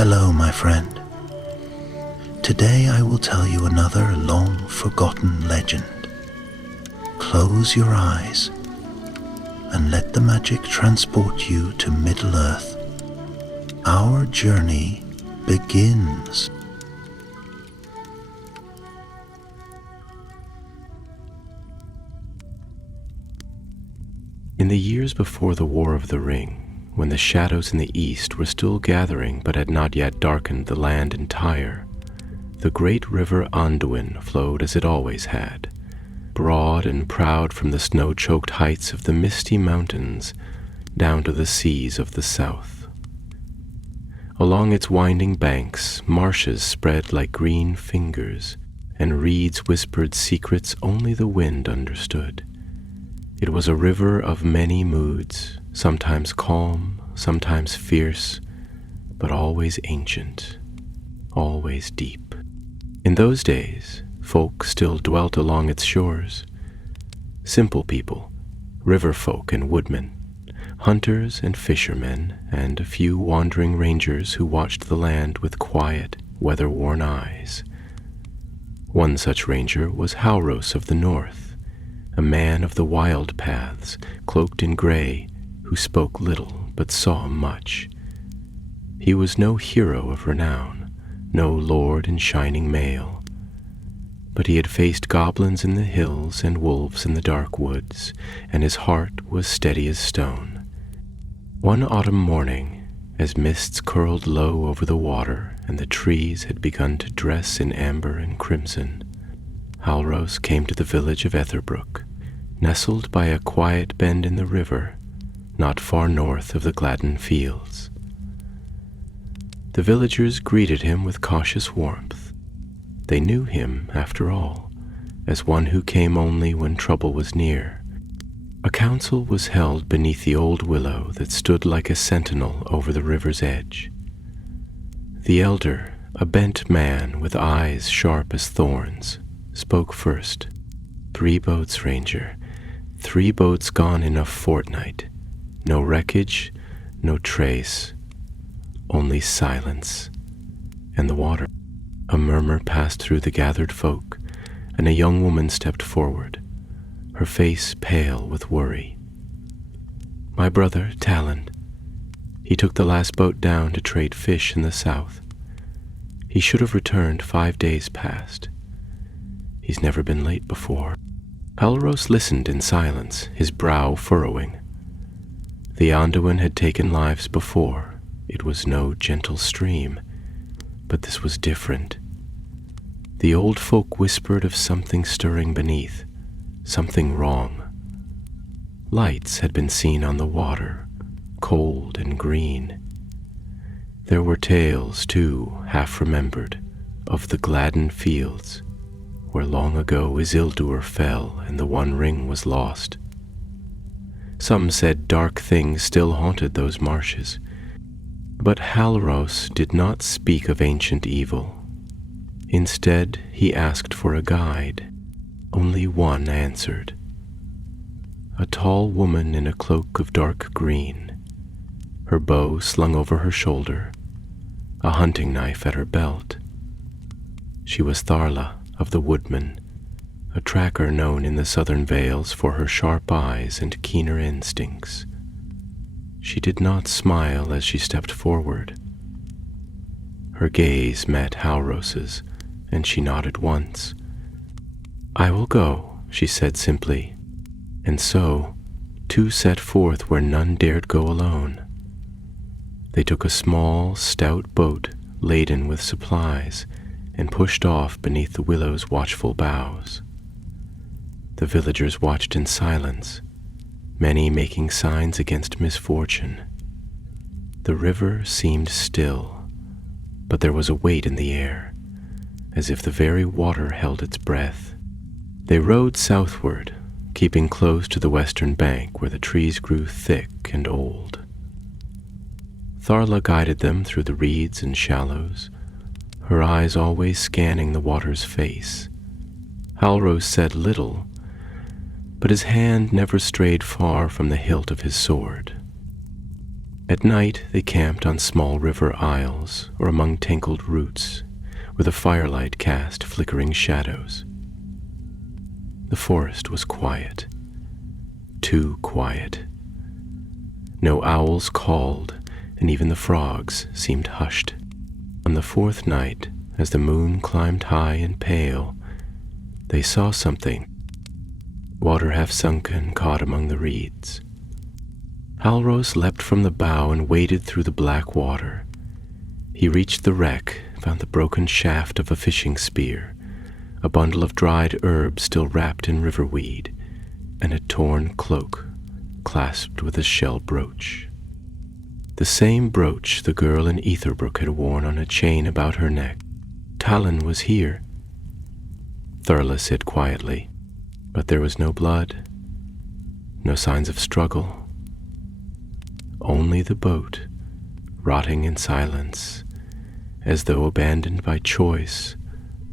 Hello, my friend. Today I will tell you another long-forgotten legend. Close your eyes and let the magic transport you to Middle-earth. Our journey begins. In the years before the War of the Ring, when the shadows in the east were still gathering but had not yet darkened the land entire, the great river Anduin flowed as it always had, broad and proud from the snow-choked heights of the misty mountains down to the seas of the south. Along its winding banks, marshes spread like green fingers, and reeds whispered secrets only the wind understood. It was a river of many moods, sometimes calm, sometimes fierce, but always ancient, always deep. In those days, folk still dwelt along its shores. Simple people, river folk and woodmen, hunters and fishermen, and a few wandering rangers who watched the land with quiet, weather-worn eyes. One such ranger was Halros of the North, a man of the wild paths, cloaked in gray, who spoke little but saw much. He was no hero of renown, no lord in shining mail, but he had faced goblins in the hills and wolves in the dark woods, and his heart was steady as stone. One autumn morning, as mists curled low over the water and the trees had begun to dress in amber and crimson, Halros came to the village of Etherbrook, nestled by a quiet bend in the river, not far north of the Gladden fields. The villagers greeted him with cautious warmth. They knew him, after all, as one who came only when trouble was near. A council was held beneath the old willow that stood like a sentinel over the river's edge. The elder, a bent man with eyes sharp as thorns, spoke first. 3 boats, Ranger. 3 boats gone in a fortnight. No wreckage, no trace, only silence and the water. A murmur passed through the gathered folk, and a young woman stepped forward, her face pale with worry. My brother, Talon. He took the last boat down to trade fish in the south. He should have returned 5 days past. He's never been late before. Halros listened in silence, his brow furrowing. The Anduin had taken lives before. It was no gentle stream, but this was different. The old folk whispered of something stirring beneath, something wrong. Lights had been seen on the water, cold and green. There were tales, too, half-remembered, of the Gladden fields, where long ago Isildur fell and the One Ring was lost. Some said dark things still haunted those marshes, but Halros did not speak of ancient evil. Instead, he asked for a guide. Only one answered. A tall woman in a cloak of dark green, her bow slung over her shoulder, a hunting knife at her belt. She was Tharla of the Woodman, a tracker known in the southern vales for her sharp eyes and keener instincts. She did not smile as she stepped forward. Her gaze met Halros's, and she nodded once. I will go, she said simply, and so 2 set forth where none dared go alone. They took a small, stout boat laden with supplies and pushed off beneath the willow's watchful boughs. The villagers watched in silence, many making signs against misfortune. The river seemed still, but there was a weight in the air, as if the very water held its breath. They rowed southward, keeping close to the western bank where the trees grew thick and old. Tharla guided them through the reeds and shallows, her eyes always scanning the water's face. Halros said little, but his hand never strayed far from the hilt of his sword. At night they camped on small river isles or among tangled roots where the firelight cast flickering shadows. The forest was quiet, too quiet. No owls called, and even the frogs seemed hushed. On the fourth night, as the moon climbed high and pale, they saw something, water half sunken, caught among the reeds. Halros leapt from the bow and waded through the black water. He reached the wreck, found the broken shaft of a fishing spear, a bundle of dried herbs still wrapped in riverweed, and a torn cloak clasped with a shell brooch. The same brooch the girl in Etherbrook had worn on a chain about her neck. Talon was here, Thurla said quietly, but there was no blood, no signs of struggle. Only the boat, rotting in silence, as though abandoned by choice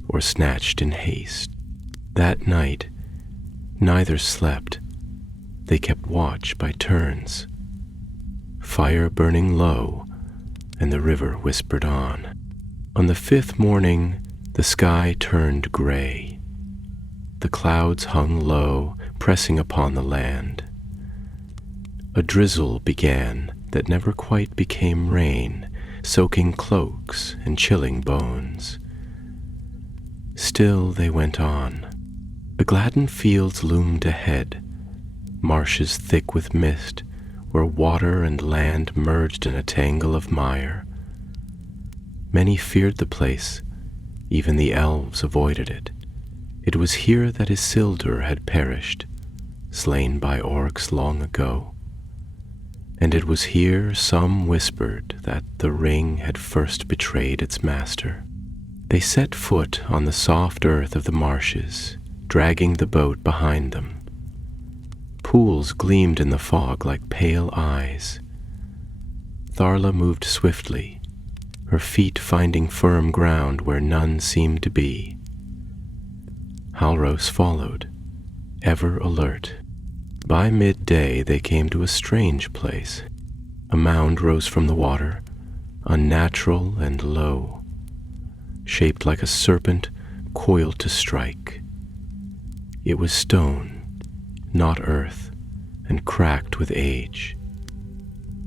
or snatched in haste. That night, neither slept. They kept watch by turns, fire burning low, and the river whispered on. On the fifth morning, the sky turned gray. The clouds hung low, pressing upon the land. A drizzle began that never quite became rain, soaking cloaks and chilling bones. Still they went on. The gladdened fields loomed ahead, marshes thick with mist, where water and land merged in a tangle of mire. Many feared the place, even the elves avoided it. It was here that Isildur had perished, slain by orcs long ago. And it was here some whispered that the ring had first betrayed its master. They set foot on the soft earth of the marshes, dragging the boat behind them. Pools gleamed in the fog like pale eyes. Tharla moved swiftly, her feet finding firm ground where none seemed to be. Halros followed, ever alert. By midday they came to a strange place. A mound rose from the water, unnatural and low, shaped like a serpent coiled to strike. It was stone, not earth, and cracked with age.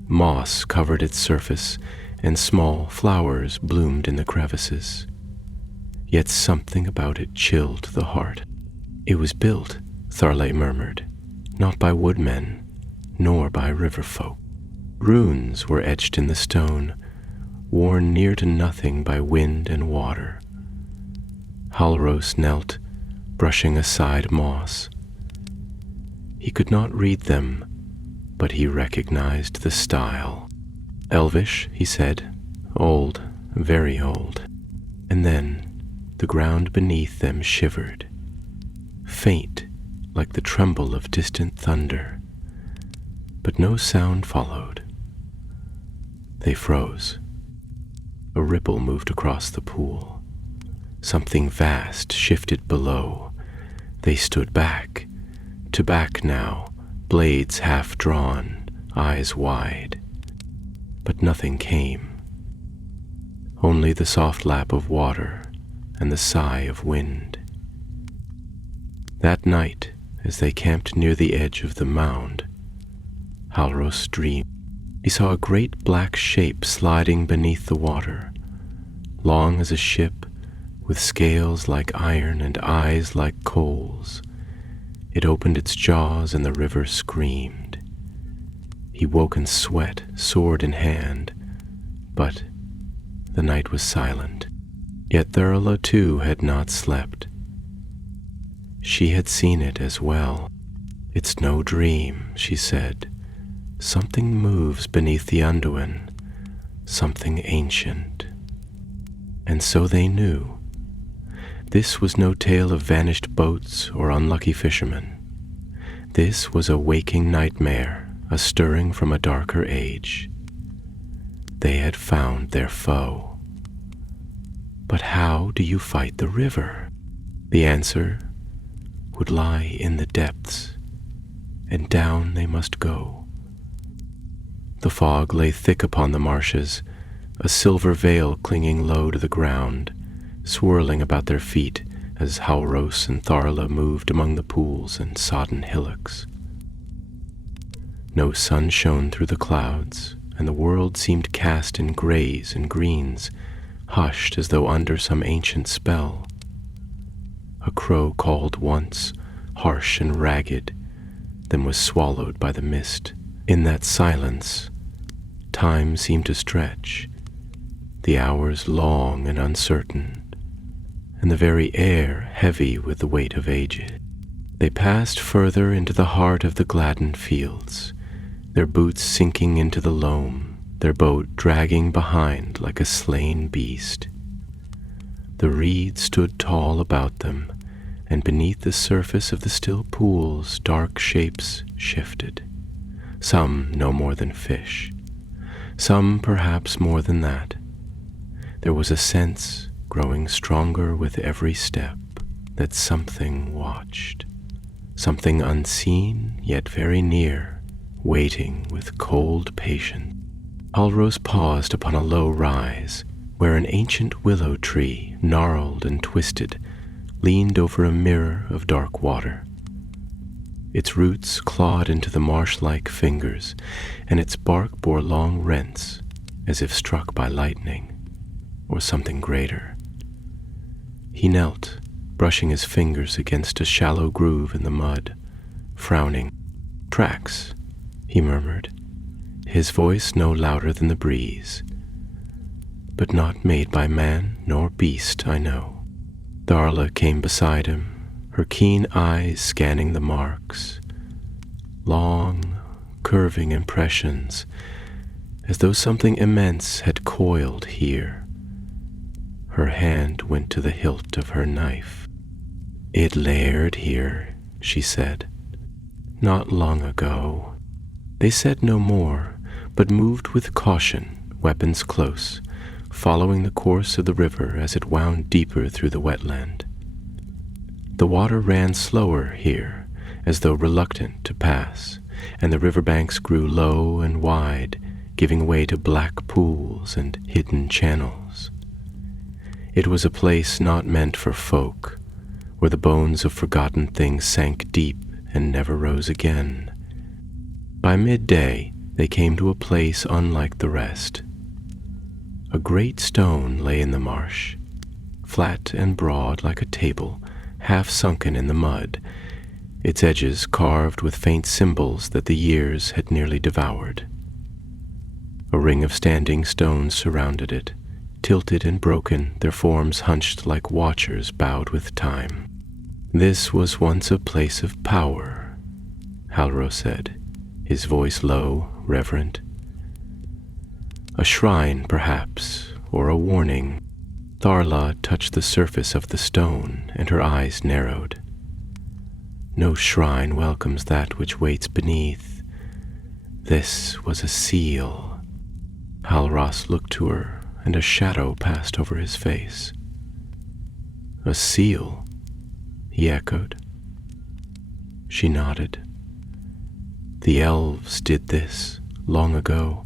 Moss covered its surface, and small flowers bloomed in the crevices. Yet something about it chilled the heart. It was built, Tharla murmured, not by woodmen, nor by river folk. Runes were etched in the stone, worn near to nothing by wind and water. Halros knelt, brushing aside moss. He could not read them, but he recognized the style. Elvish, he said, old, very old. And then the ground beneath them shivered, faint like the tremble of distant thunder, but no sound followed. They froze. A ripple moved across the pool. Something vast shifted below. They stood back, to back now, blades half drawn, eyes wide. But nothing came. Only the soft lap of water and the sigh of wind. That night, as they camped near the edge of the mound, Halros dreamed. He saw a great black shape sliding beneath the water, long as a ship, with scales like iron and eyes like coals. It opened its jaws and the river screamed. He woke in sweat, sword in hand, but the night was silent. Yet Thurla too had not slept. She had seen it as well. "It's no dream," she said. "Something moves beneath the Anduin, something ancient." And so they knew. This was no tale of vanished boats or unlucky fishermen. This was a waking nightmare, a stirring from a darker age. They had found their foe. But how do you fight the river? The answer would lie in the depths, and down they must go. The fog lay thick upon the marshes, a silver veil clinging low to the ground, swirling about their feet as Halros and Tharla moved among the pools and sodden hillocks. No sun shone through the clouds, and the world seemed cast in grays and greens, hushed as though under some ancient spell. A crow called once, harsh and ragged, then was swallowed by the mist. In that silence, time seemed to stretch, the hours long and uncertain, and the very air heavy with the weight of ages. They passed further into the heart of the gladdened fields, their boots sinking into the loam, their boat dragging behind like a slain beast. The reeds stood tall about them, and beneath the surface of the still pools dark shapes shifted, some no more than fish, some perhaps more than that. There was a sense, growing stronger with every step, that something watched, something unseen yet very near, waiting with cold patience. Halros paused upon a low rise, where an ancient willow tree, gnarled and twisted, leaned over a mirror of dark water. Its roots clawed into the marsh-like fingers, and its bark bore long rents, as if struck by lightning, or something greater. He knelt, brushing his fingers against a shallow groove in the mud, frowning. "Tracks," he murmured, his voice no louder than the breeze. "But not made by man nor beast, I know." Tharla came beside him, her keen eyes scanning the marks, long, curving impressions, as though something immense had coiled here. Her hand went to the hilt of her knife. "It laired here," she said, "not long ago." They said no more, but moved with caution, weapons close, following the course of the river as it wound deeper through the wetland. The water ran slower here, as though reluctant to pass, and the riverbanks grew low and wide, giving way to black pools and hidden channels. It was a place not meant for folk, where the bones of forgotten things sank deep and never rose again. By midday, they came to a place unlike the rest. A great stone lay in the marsh, flat and broad like a table, half sunken in the mud, its edges carved with faint symbols that the years had nearly devoured. A ring of standing stones surrounded it, tilted and broken, their forms hunched like watchers bowed with time. "This was once a place of power," Halros said, his voice low, reverent. "A shrine, perhaps, or a warning." Tharla touched the surface of the stone, and her eyes narrowed. "No shrine welcomes that which waits beneath. This was a seal." Halros looked to her, and a shadow passed over his face. "A seal?" he echoed. She nodded. "The elves did this long ago.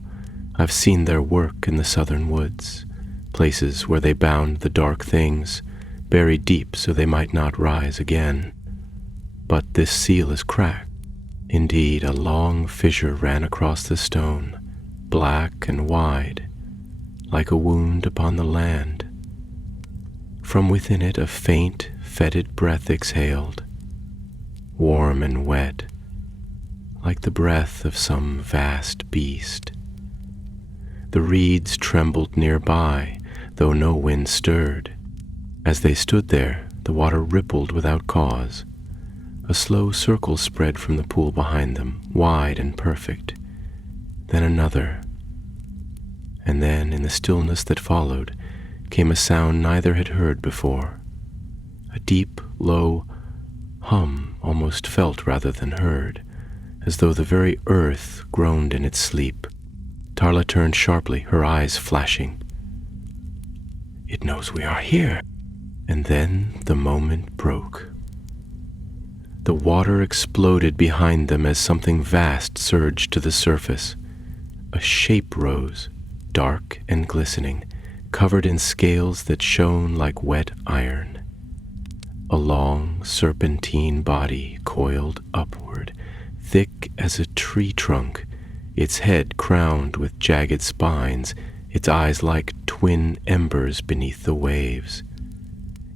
I've seen their work in the southern woods, places where they bound the dark things, buried deep so they might not rise again. But this seal is cracked." Indeed, a long fissure ran across the stone, black and wide, like a wound upon the land. From within it a faint, fetid breath exhaled, warm and wet, like the breath of some vast beast. The reeds trembled nearby, though no wind stirred. As they stood there, the water rippled without cause. A slow circle spread from the pool behind them, wide and perfect. Then another. And then, in the stillness that followed, came a sound neither had heard before. A deep, low hum, almost felt rather than heard, as though the very earth groaned in its sleep. Tharla turned sharply, her eyes flashing. "It knows we are here." And then the moment broke. The water exploded behind them as something vast surged to the surface. a shape rose, dark and glistening, covered in scales that shone like wet iron. A long, serpentine body coiled upward, thick as a tree trunk, its head crowned with jagged spines, its eyes like twin embers beneath the waves.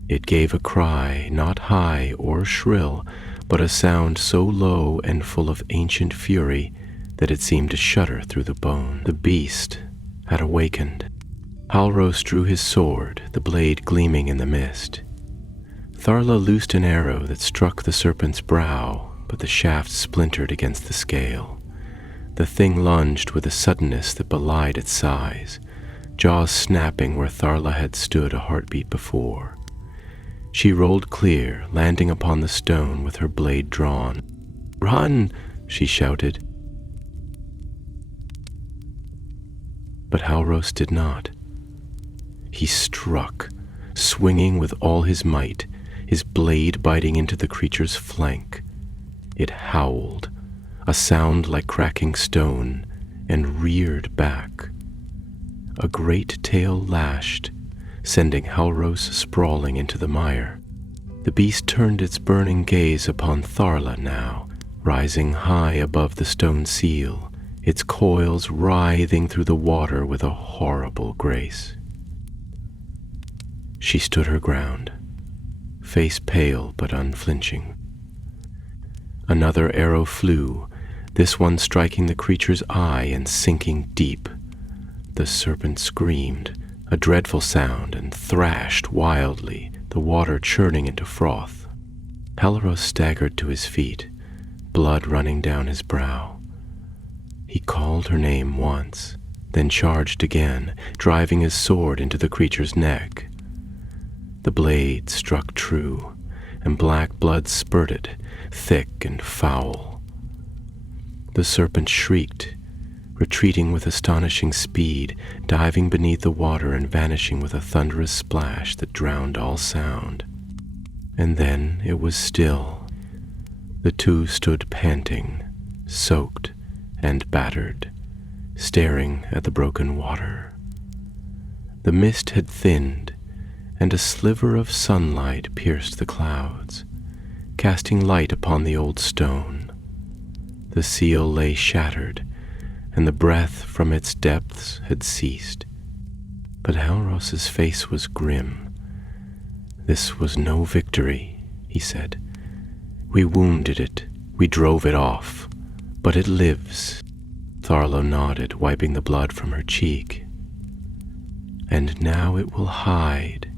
It gave a cry, not high or shrill, but a sound so low and full of ancient fury that it seemed to shudder through the bone. The beast had awakened. Halros drew his sword, the blade gleaming in the mist. Tharla loosed an arrow that struck the serpent's brow, but the shaft splintered against the scale. The thing lunged with a suddenness that belied its size, jaws snapping where Tharla had stood a heartbeat before. She rolled clear, landing upon the stone with her blade drawn. "Run!" she shouted. But Halros did not. He struck, swinging with all his might, his blade biting into the creature's flank. It howled, a sound like cracking stone, and reared back. A great tail lashed, sending Halros sprawling into the mire. The beast turned its burning gaze upon Tharla now, rising high above the stone seal, its coils writhing through the water with a horrible grace. She stood her ground, face pale but unflinching. Another arrow flew, this one striking the creature's eye and sinking deep. The serpent screamed, a dreadful sound, and thrashed wildly, the water churning into froth. Halros staggered to his feet, blood running down his brow. He called her name once, then charged again, driving his sword into the creature's neck. The blade struck true, and black blood spurted, thick and foul. The serpent shrieked, retreating with astonishing speed, diving beneath the water and vanishing with a thunderous splash that drowned all sound. And then it was still. The two stood panting, soaked and battered, staring at the broken water. The mist had thinned, and a sliver of sunlight pierced the clouds, casting light upon the old stone. The seal lay shattered, and the breath from its depths had ceased. But Halros's face was grim. "This was no victory," he said. "We wounded it, we drove it off, but it lives." Tharla nodded, wiping the blood from her cheek. "And now it will hide,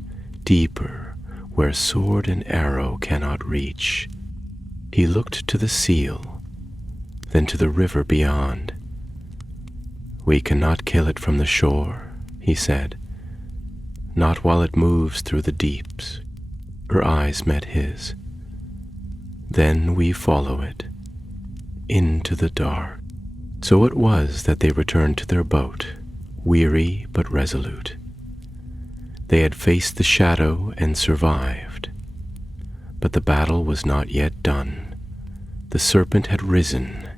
deeper, where sword and arrow cannot reach." He looked to the seal, then to the river beyond. "We cannot kill it from the shore," he said, "not while it moves through the deeps." Her eyes met his. "Then we follow it, into the dark." So it was that they returned to their boat, weary but resolute. They had faced the shadow and survived. But the battle was not yet done. The serpent had risen,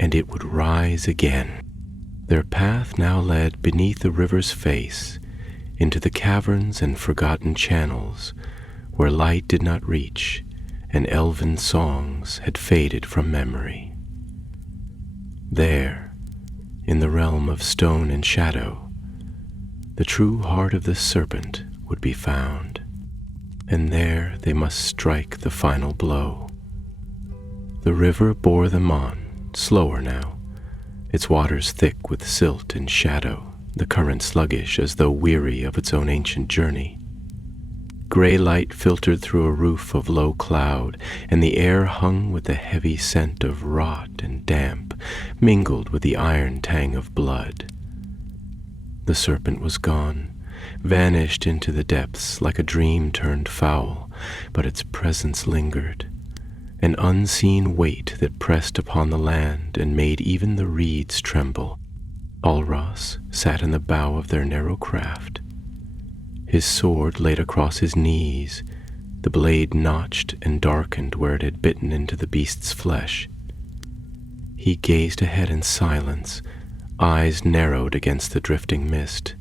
and it would rise again. Their path now led beneath the river's face into the caverns and forgotten channels where light did not reach and elven songs had faded from memory. There, in the realm of stone and shadow, the true heart of the serpent would be found, and there they must strike the final blow. The river bore them on, slower now, its waters thick with silt and shadow, the current sluggish as though weary of its own ancient journey. Gray light filtered through a roof of low cloud, and the air hung with the heavy scent of rot and damp, mingled with the iron tang of blood. The serpent was gone, vanished into the depths like a dream turned foul, but its presence lingered, an unseen weight that pressed upon the land and made even the reeds tremble. Alros sat in the bow of their narrow craft, his sword laid across his knees, the blade notched and darkened where it had bitten into the beast's flesh. He gazed ahead in silence, eyes narrowed against the drifting mist.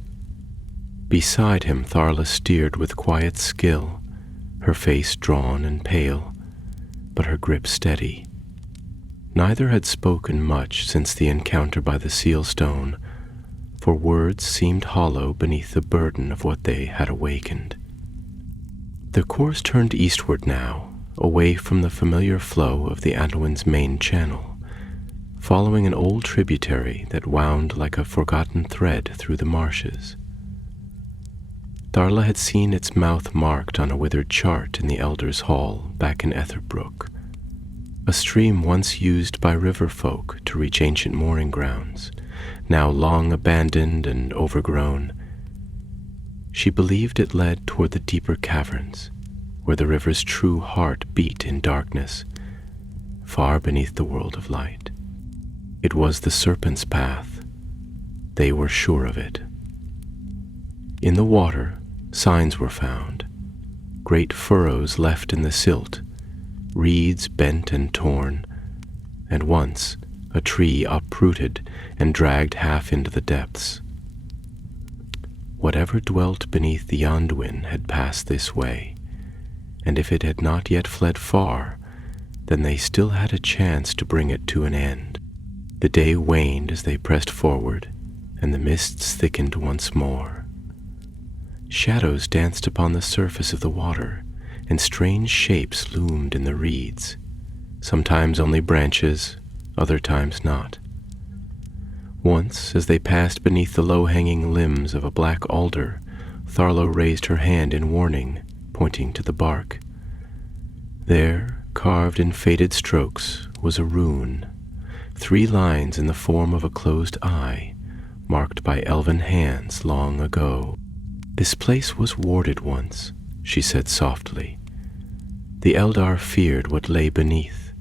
Beside him Tharla steered with quiet skill, her face drawn and pale, but her grip steady. Neither had spoken much since the encounter by the seal stone, for words seemed hollow beneath the burden of what they had awakened. Their course turned eastward now, away from the familiar flow of the Anduin's main channel, following an old tributary that wound like a forgotten thread through the marshes. Tharla had seen its mouth marked on a withered chart in the Elder's Hall back in Etherbrook, a stream once used by river folk to reach ancient mooring grounds, now long abandoned and overgrown. She believed it led toward the deeper caverns, where the river's true heart beat in darkness, far beneath the world of light. It was the Serpent's path. They were sure of it. In the water, signs were found, great furrows left in the silt, reeds bent and torn, and once a tree uprooted and dragged half into the depths. Whatever dwelt beneath the Anduin had passed this way, and if it had not yet fled far, then they still had a chance to bring it to an end. The day waned as they pressed forward, and the mists thickened once more. Shadows danced upon the surface of the water, and strange shapes loomed in the reeds, sometimes only branches, other times not. Once, as they passed beneath the low-hanging limbs of a black alder, Tharla raised her hand in warning, pointing to the bark. There, carved in faded strokes, was a rune, 3 lines in the form of a closed eye, marked by elven hands long ago. "This place was warded once," she said softly. "The Eldar feared what lay beneath,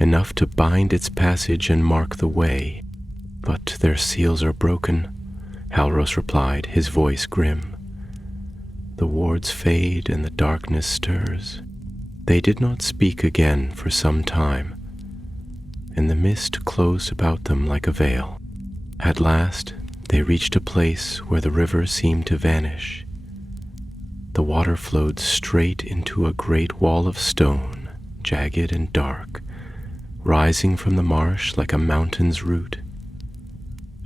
enough to bind its passage and mark the way. But their seals are broken," Halros replied, his voice grim. "The wards fade and the darkness stirs." They did not speak again for some time, and the mist closed about them like a veil. At last, they reached a place where the river seemed to vanish. The water flowed straight into a great wall of stone, jagged and dark, rising from the marsh like a mountain's root.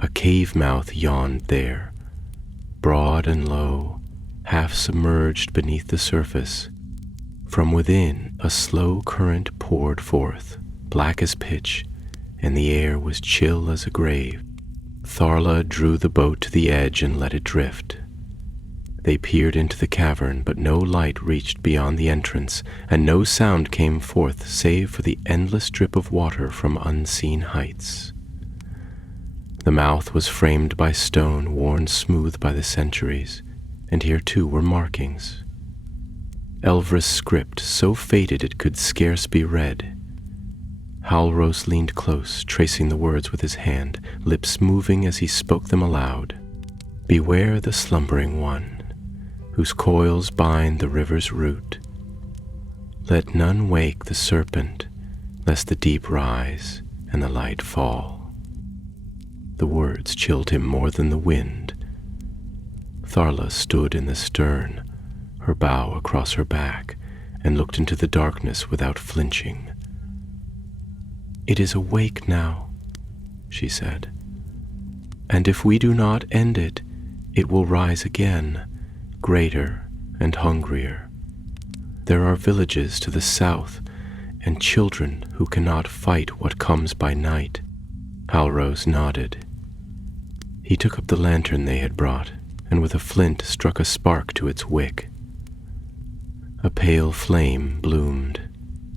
A cave mouth yawned there, broad and low, half submerged beneath the surface. From within, a slow current poured forth, black as pitch, and the air was chill as a grave. Tharla drew the boat to the edge and let it drift. They peered into the cavern, but no light reached beyond the entrance, and no sound came forth save for the endless drip of water from unseen heights. The mouth was framed by stone worn smooth by the centuries, and here too were markings. Elvris script so faded it could scarce be read. Halros leaned close, tracing the words with his hand, lips moving as he spoke them aloud. "Beware the slumbering one, whose coils bind the river's root. Let none wake the serpent, lest the deep rise and the light fall." The words chilled him more than the wind. Tharla stood in the stern, her bow across her back, and looked into the darkness without flinching. "It is awake now," she said, "and if we do not end it, it will rise again, greater and hungrier. There are villages to the south, and children who cannot fight what comes by night." Halros nodded. He took up the lantern they had brought, and with a flint struck a spark to its wick. A pale flame bloomed,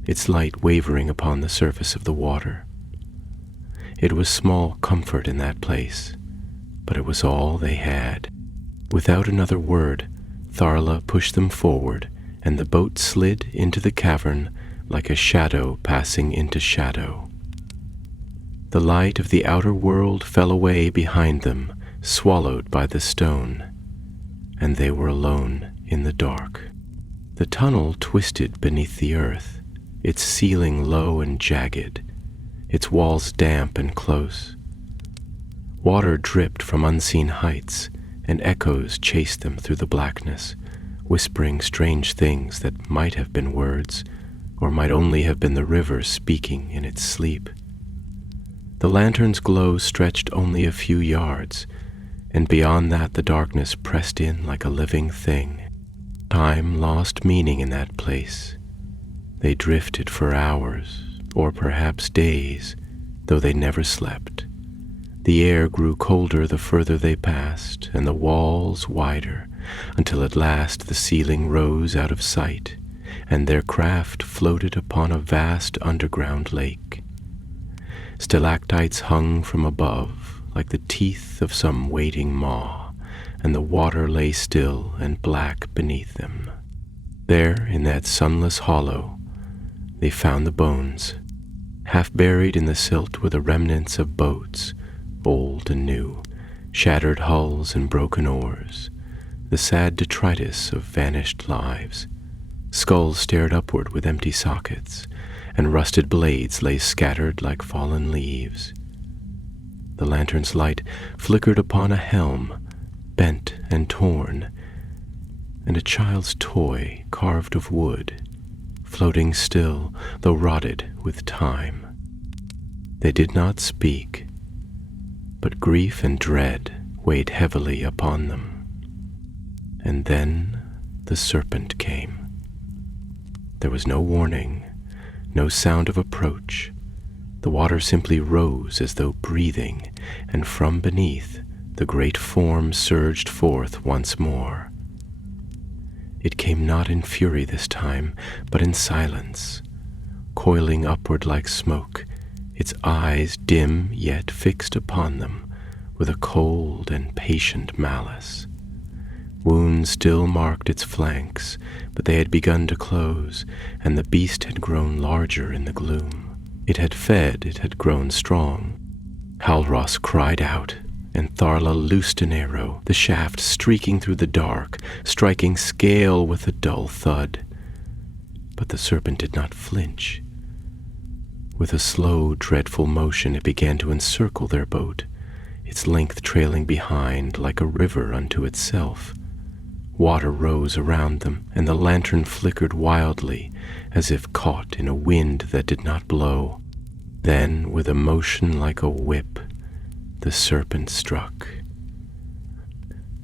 its light wavering upon the surface of the water. It was small comfort in that place, but it was all they had. Without another word, Tharla pushed them forward, and the boat slid into the cavern like a shadow passing into shadow. The light of the outer world fell away behind them, swallowed by the stone, and they were alone in the dark. The tunnel twisted beneath the earth, its ceiling low and jagged, its walls damp and close. Water dripped from unseen heights, and echoes chased them through the blackness, whispering strange things that might have been words, or might only have been the river speaking in its sleep. The lantern's glow stretched only a few yards, and beyond that the darkness pressed in like a living thing. Time lost meaning in that place. They drifted for hours, or perhaps days, though they never slept. The air grew colder the further they passed, and the walls wider, until at last the ceiling rose out of sight, and their craft floated upon a vast underground lake. Stalactites hung from above, like the teeth of some waiting maw, and the water lay still and black beneath them. There, in that sunless hollow, they found the bones. Half buried in the silt were the remnants of boats, old and new, shattered hulls and broken oars, the sad detritus of vanished lives. Skulls stared upward with empty sockets, and rusted blades lay scattered like fallen leaves. The lantern's light flickered upon a helm, bent and torn, and a child's toy carved of wood, floating still, though rotted with time. They did not speak, but grief and dread weighed heavily upon them. And then the serpent came. There was no warning, no sound of approach. The water simply rose as though breathing, and from beneath the great form surged forth once more. It came not in fury this time, but in silence, coiling upward like smoke, its eyes dim yet fixed upon them with a cold and patient malice. Wounds still marked its flanks, but they had begun to close, and the beast had grown larger in the gloom. It had fed, it had grown strong. Halros cried out, and Tharla loosed an arrow, the shaft streaking through the dark, striking scale with a dull thud. But the serpent did not flinch. With a slow, dreadful motion it began to encircle their boat, its length trailing behind like a river unto itself. Water rose around them, and the lantern flickered wildly, as if caught in a wind that did not blow. Then, with a motion like a whip, the serpent struck.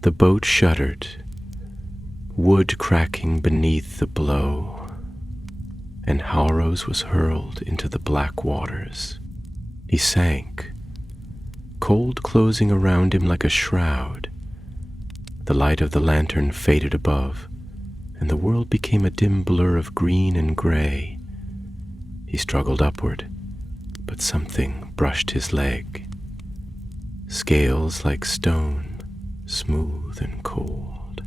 The boat shuddered, wood cracking beneath the blow, and Halros was hurled into the black waters. He sank, cold closing around him like a shroud. The light of the lantern faded above, and the world became a dim blur of green and gray. He struggled upward, but something brushed his leg. Scales like stone, smooth and cold.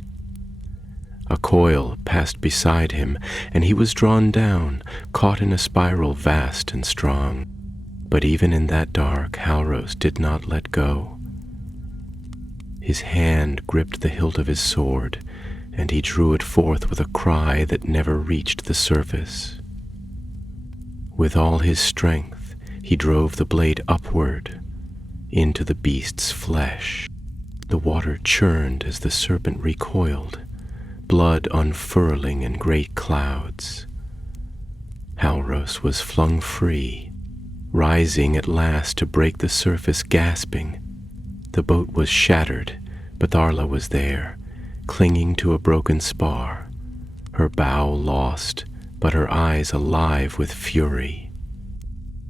A coil passed beside him, and he was drawn down, caught in a spiral vast and strong. But even in that dark, Halros did not let go. His hand gripped the hilt of his sword, and he drew it forth with a cry that never reached the surface. With all his strength, he drove the blade upward into the beast's flesh. The water churned as the serpent recoiled, blood unfurling in great clouds. Halros was flung free, rising at last to break the surface, gasping. The boat was shattered, but Tharla was there, clinging to a broken spar, her bow lost, but her eyes alive with fury.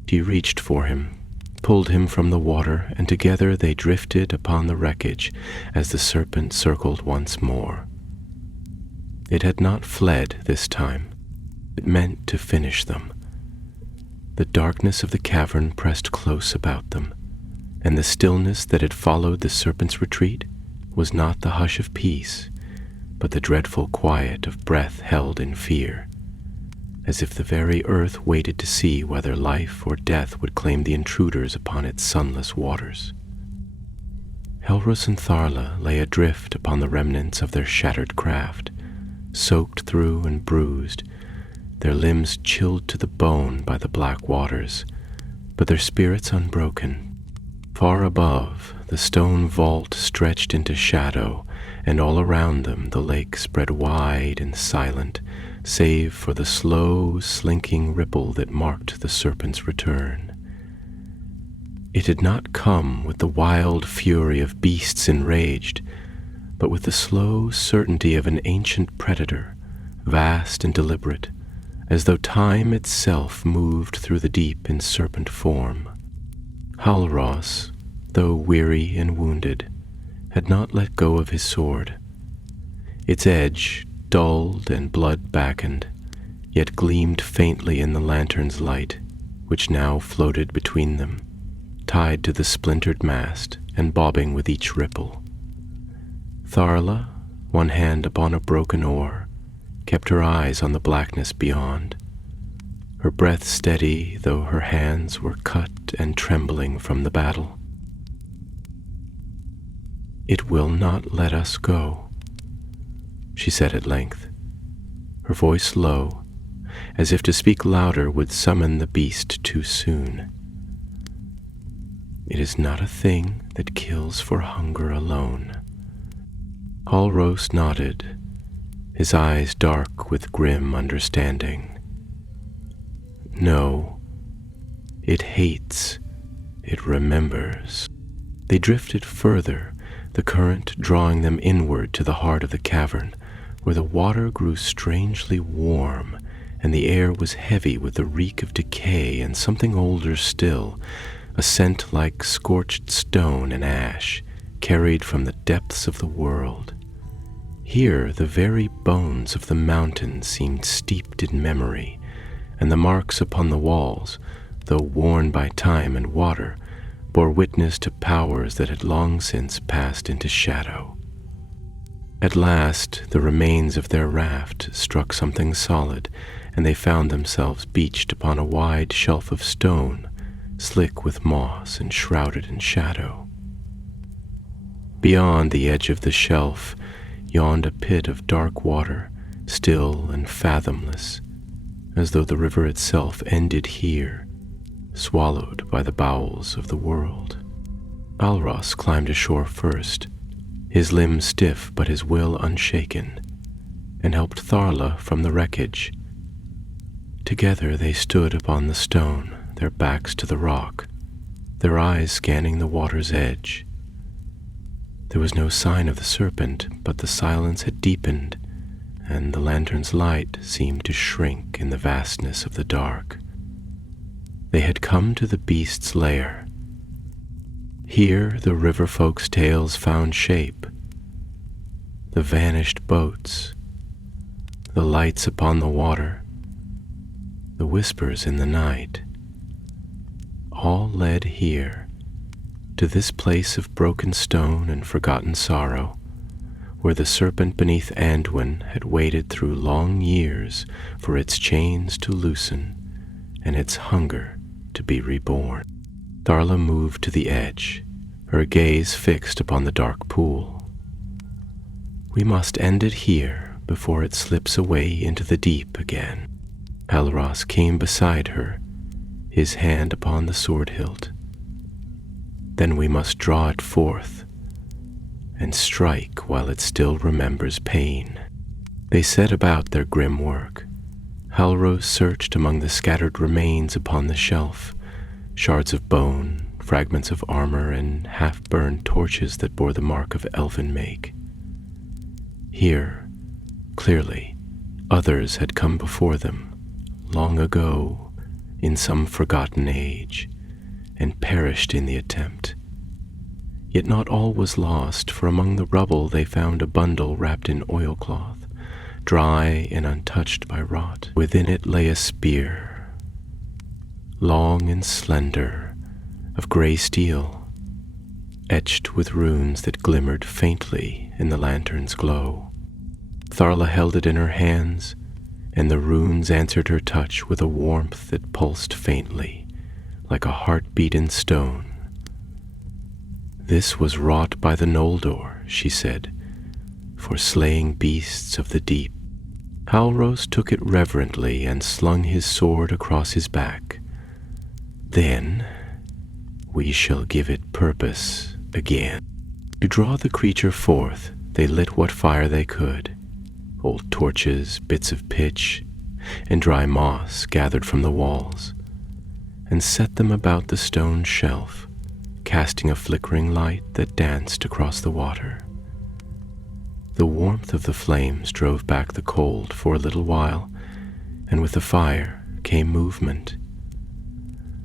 She reached for him, pulled him from the water, and together they drifted upon the wreckage as the serpent circled once more. It had not fled this time. It meant to finish them. The darkness of the cavern pressed close about them, and the stillness that had followed the serpent's retreat was not the hush of peace, but the dreadful quiet of breath held in fear, as if the very earth waited to see whether life or death would claim the intruders upon its sunless waters. Halros and Tharla lay adrift upon the remnants of their shattered craft, soaked through and bruised, their limbs chilled to the bone by the black waters, but their spirits unbroken. Far above, the stone vault stretched into shadow, and all around them the lake spread wide and silent, save for the slow, slinking ripple that marked the serpent's return. It had not come with the wild fury of beasts enraged, but with the slow certainty of an ancient predator, vast and deliberate, as though time itself moved through the deep in serpent form. Halros, though weary and wounded, had not let go of his sword. Its edge, dulled and blood-blackened, yet gleamed faintly in the lantern's light, which now floated between them, tied to the splintered mast and bobbing with each ripple. Tharla, one hand upon a broken oar, kept her eyes on the blackness beyond, her breath steady though her hands were cut and trembling from the battle. "It will not let us go," she said at length, her voice low, as if to speak louder would summon the beast too soon. "It is not a thing that kills for hunger alone." Halros nodded, his eyes dark with grim understanding. "No, it hates, it remembers." They drifted further, the current drawing them inward to the heart of the cavern, where the water grew strangely warm, and the air was heavy with the reek of decay and something older still, a scent like scorched stone and ash, carried from the depths of the world. Here the very bones of the mountain seemed steeped in memory, and the marks upon the walls, though worn by time and water, bore witness to powers that had long since passed into shadow. At last the remains of their raft struck something solid, and they found themselves beached upon a wide shelf of stone, slick with moss and shrouded in shadow. Beyond the edge of the shelf yawned a pit of dark water, still and fathomless, as though the river itself ended here, swallowed by the bowels of the world. Alros climbed ashore first, his limbs stiff but his will unshaken, and helped Tharla from the wreckage. Together they stood upon the stone, their backs to the rock, their eyes scanning the water's edge. There was no sign of the serpent, but the silence had deepened, and the lantern's light seemed to shrink in the vastness of the dark. They had come to the beast's lair. Here the river folk's tales found shape. The vanished boats, the lights upon the water, the whispers in the night, all led here, to this place of broken stone and forgotten sorrow, where the serpent beneath Anduin had waited through long years for its chains to loosen and its hunger to be reborn. Tharla moved to the edge, her gaze fixed upon the dark pool. "We must end it here before it slips away into the deep again." Halros came beside her, his hand upon the sword hilt. "Then we must draw it forth and strike while it still remembers pain." They set about their grim work. Halros searched among the scattered remains upon the shelf, shards of bone, fragments of armor, and half-burned torches that bore the mark of elven make. Here, clearly, others had come before them, long ago, in some forgotten age, and perished in the attempt. Yet not all was lost, for among the rubble they found a bundle wrapped in oilcloth, dry and untouched by rot. Within it lay a spear, long and slender, of gray steel, etched with runes that glimmered faintly in the lantern's glow. Tharla held it in her hands, and the runes answered her touch with a warmth that pulsed faintly, like a heartbeat in stone. "This was wrought by the Noldor," she said, "for slaying beasts of the deep." Halros took it reverently and slung his sword across his back. "Then we shall give it purpose again. To draw the creature forth, they lit what fire they could, old torches, bits of pitch, and dry moss gathered from the walls, and set them about the stone shelf, casting a flickering light that danced across the water. The warmth of the flames drove back the cold for a little while, and with the fire came movement.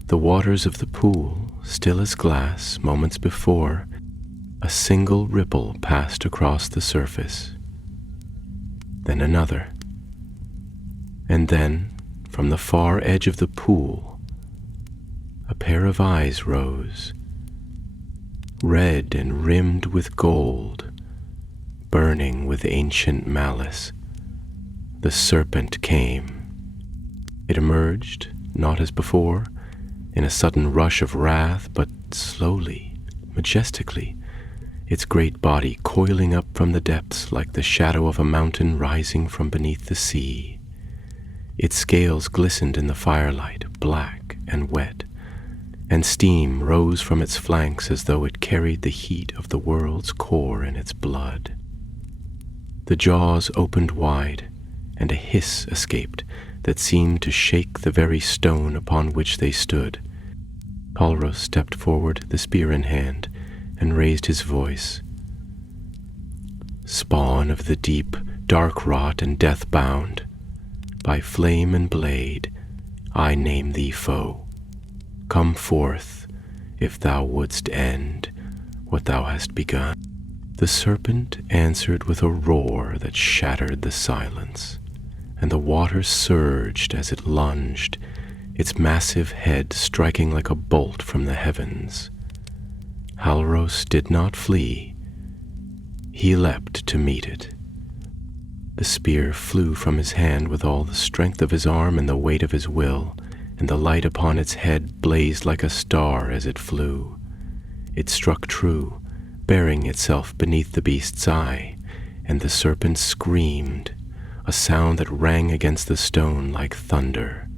The waters of the pool, still as glass moments before, a single ripple passed across the surface, then another, and then, from the far edge of the pool, a pair of eyes rose, red and rimmed with gold, burning with ancient malice. The serpent came. It emerged, not as before, in a sudden rush of wrath, but slowly, majestically, its great body coiling up from the depths like the shadow of a mountain rising from beneath the sea. Its scales glistened in the firelight, black and wet, and steam rose from its flanks as though it carried the heat of the world's core in its blood. The jaws opened wide, and a hiss escaped that seemed to shake the very stone upon which they stood. Halros stepped forward, the spear in hand, and raised his voice. Spawn of the deep, dark-wrought and death-bound, by flame and blade, I name thee foe. Come forth, if thou wouldst end what thou hast begun. The serpent answered with a roar that shattered the silence, and the water surged as it lunged, its massive head striking like a bolt from the heavens. Halros did not flee. He leapt to meet it. The spear flew from his hand with all the strength of his arm and the weight of his will, and the light upon its head blazed like a star as it flew. It struck true, burying itself beneath the beast's eye, and the serpent screamed, a sound that rang against the stone like thunder.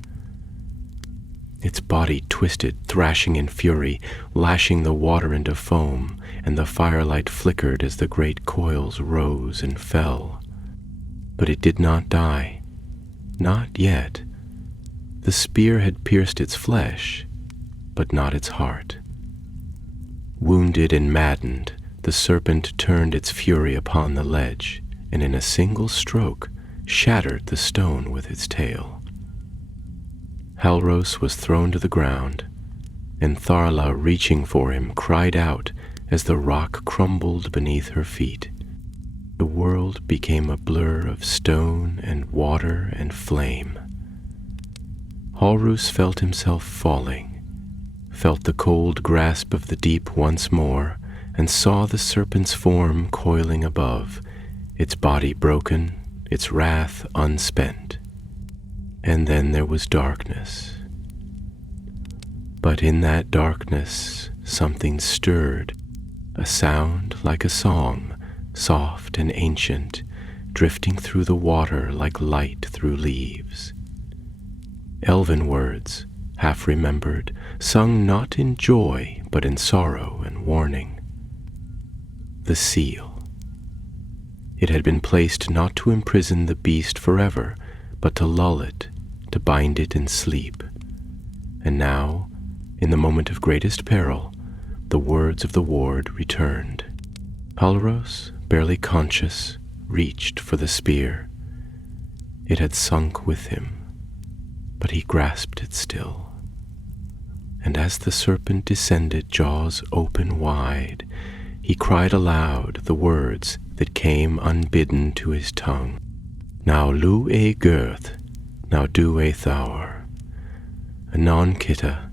Its body twisted, thrashing in fury, lashing the water into foam, and the firelight flickered as the great coils rose and fell. But it did not die. Not yet. The spear had pierced its flesh, but not its heart. Wounded and maddened, the serpent turned its fury upon the ledge, and in a single stroke shattered the stone with its tail. Halros was thrown to the ground, and Tharla, reaching for him, cried out as the rock crumbled beneath her feet. The world became a blur of stone and water and flame. Halros felt himself falling, felt the cold grasp of the deep once more, and saw the serpent's form coiling above, its body broken, its wrath unspent. And then there was darkness. But in that darkness something stirred, a sound like a song, soft and ancient, drifting through the water like light through leaves. Elven words, half remembered, sung not in joy but in sorrow and warning. The seal. It had been placed not to imprison the beast forever, but to lull it, to bind it in sleep. And now, in the moment of greatest peril, the words of the ward returned. Halros, barely conscious, reached for the spear. It had sunk with him, but he grasped it still. And as the serpent descended, jaws open wide, he cried aloud the words that came unbidden to his tongue. Now lu e girth, now do e thawr, anon kitta,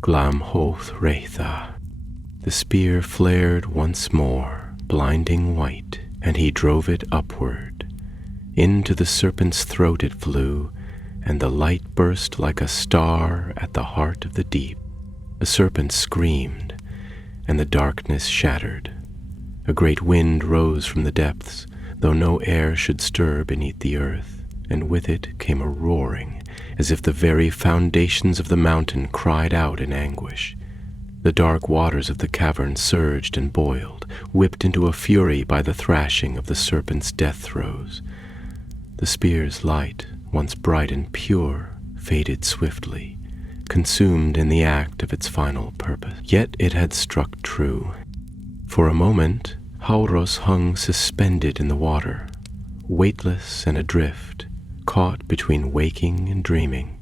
glam hoth reitha. The spear flared once more, blinding white, and he drove it upward. Into the serpent's throat it flew, and the light burst like a star at the heart of the deep. The serpent screamed, and the darkness shattered. A great wind rose from the depths, though no air should stir beneath the earth, and with it came a roaring, as if the very foundations of the mountain cried out in anguish. The dark waters of the cavern surged and boiled, whipped into a fury by the thrashing of the serpent's death throes. The spear's light, once bright and pure, faded swiftly, consumed in the act of its final purpose. Yet it had struck true. For a moment, Hauros hung suspended in the water, weightless and adrift, caught between waking and dreaming.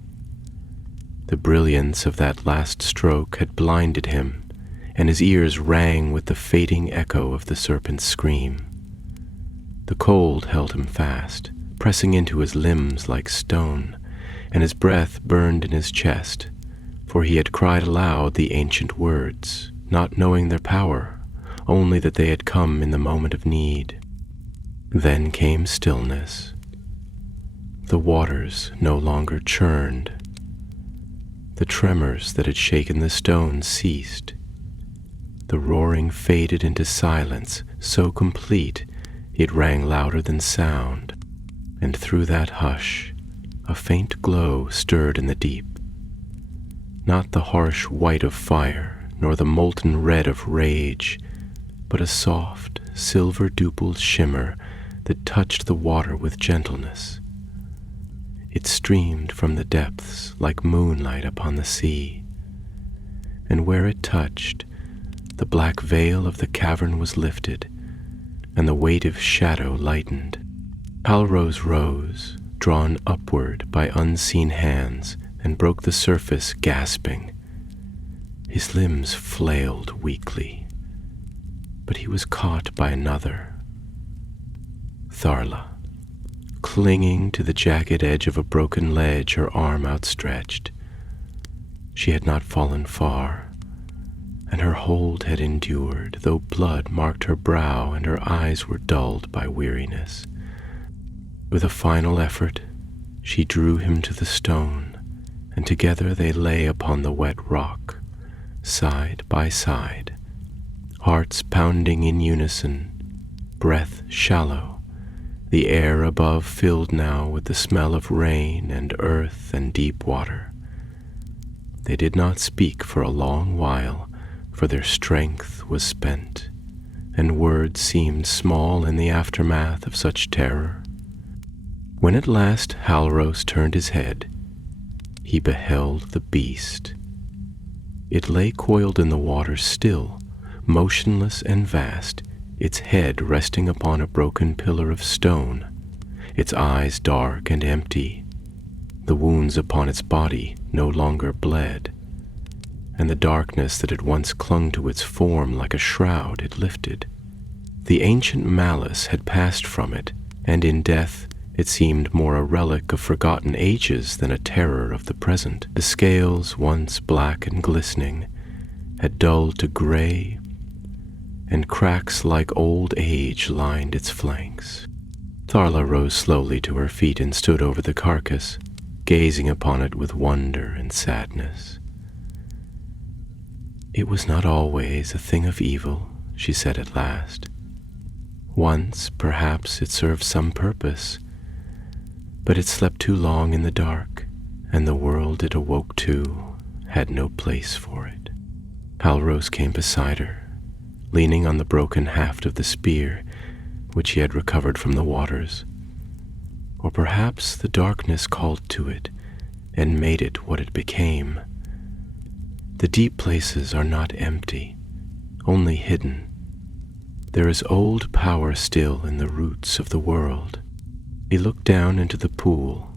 The brilliance of that last stroke had blinded him, and his ears rang with the fading echo of the serpent's scream. The cold held him fast, pressing into his limbs like stone, and his breath burned in his chest, for he had cried aloud the ancient words, not knowing their power, only that they had come in the moment of need. Then came stillness. The waters no longer churned. The tremors that had shaken the stone ceased. The roaring faded into silence so complete it rang louder than sound, and through that hush a faint glow stirred in the deep. Not the harsh white of fire, nor the molten red of rage, but a soft, silver-duppled shimmer that touched the water with gentleness. It streamed from the depths like moonlight upon the sea, and where it touched, the black veil of the cavern was lifted, and the weight of shadow lightened. Hauros rose, drawn upward by unseen hands, and broke the surface gasping. His limbs flailed weakly, but he was caught by another, Tharla, clinging to the jagged edge of a broken ledge, her arm outstretched. She had not fallen far, and her hold had endured, though blood marked her brow and her eyes were dulled by weariness. With a final effort, she drew him to the stone, and together they lay upon the wet rock, side by side, hearts pounding in unison, breath shallow, the air above filled now with the smell of rain and earth and deep water. They did not speak for a long while, for their strength was spent, and words seemed small in the aftermath of such terror. When at last Hauros turned his head, he beheld the beast. It lay coiled in the water still, motionless and vast, its head resting upon a broken pillar of stone, its eyes dark and empty. The wounds upon its body no longer bled, and the darkness that had once clung to its form like a shroud had lifted. The ancient malice had passed from it, and in death it seemed more a relic of forgotten ages than a terror of the present. The scales, once black and glistening, had dulled to gray, and cracks like old age lined its flanks. Tharla rose slowly to her feet and stood over the carcass, gazing upon it with wonder and sadness. "It was not always a thing of evil," she said at last. "Once, perhaps, it served some purpose, but it slept too long in the dark, and the world it awoke to had no place for it." Hauros came beside her, leaning on the broken haft of the spear which he had recovered from the waters. Or perhaps the darkness called to it and made it what it became. The deep places are not empty, only hidden. There is old power still in the roots of the world. He looked down into the pool,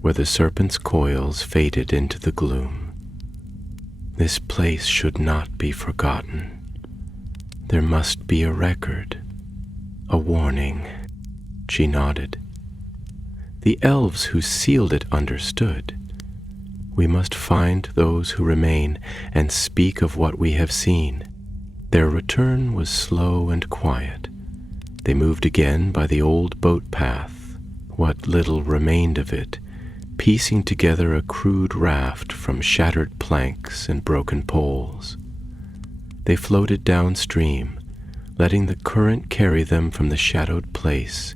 where the serpent's coils faded into the gloom. This place should not be forgotten. There must be a record, a warning. She nodded. The elves who sealed it understood. We must find those who remain and speak of what we have seen. Their return was slow and quiet. They moved again by the old boat path, what little remained of it, piecing together a crude raft from shattered planks and broken poles. They floated downstream, letting the current carry them from the shadowed place,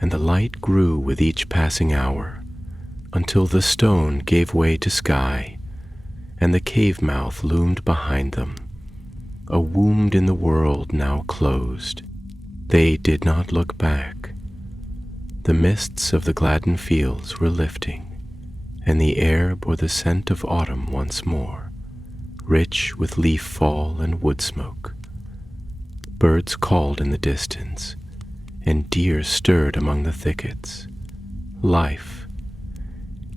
and the light grew with each passing hour, until the stone gave way to sky, and the cave mouth loomed behind them, a wound in the world now closed. They did not look back. The mists of the Gladden fields were lifting, and the air bore the scent of autumn once more, rich with leaf fall and wood smoke. Birds called in the distance, and deer stirred among the thickets. Life,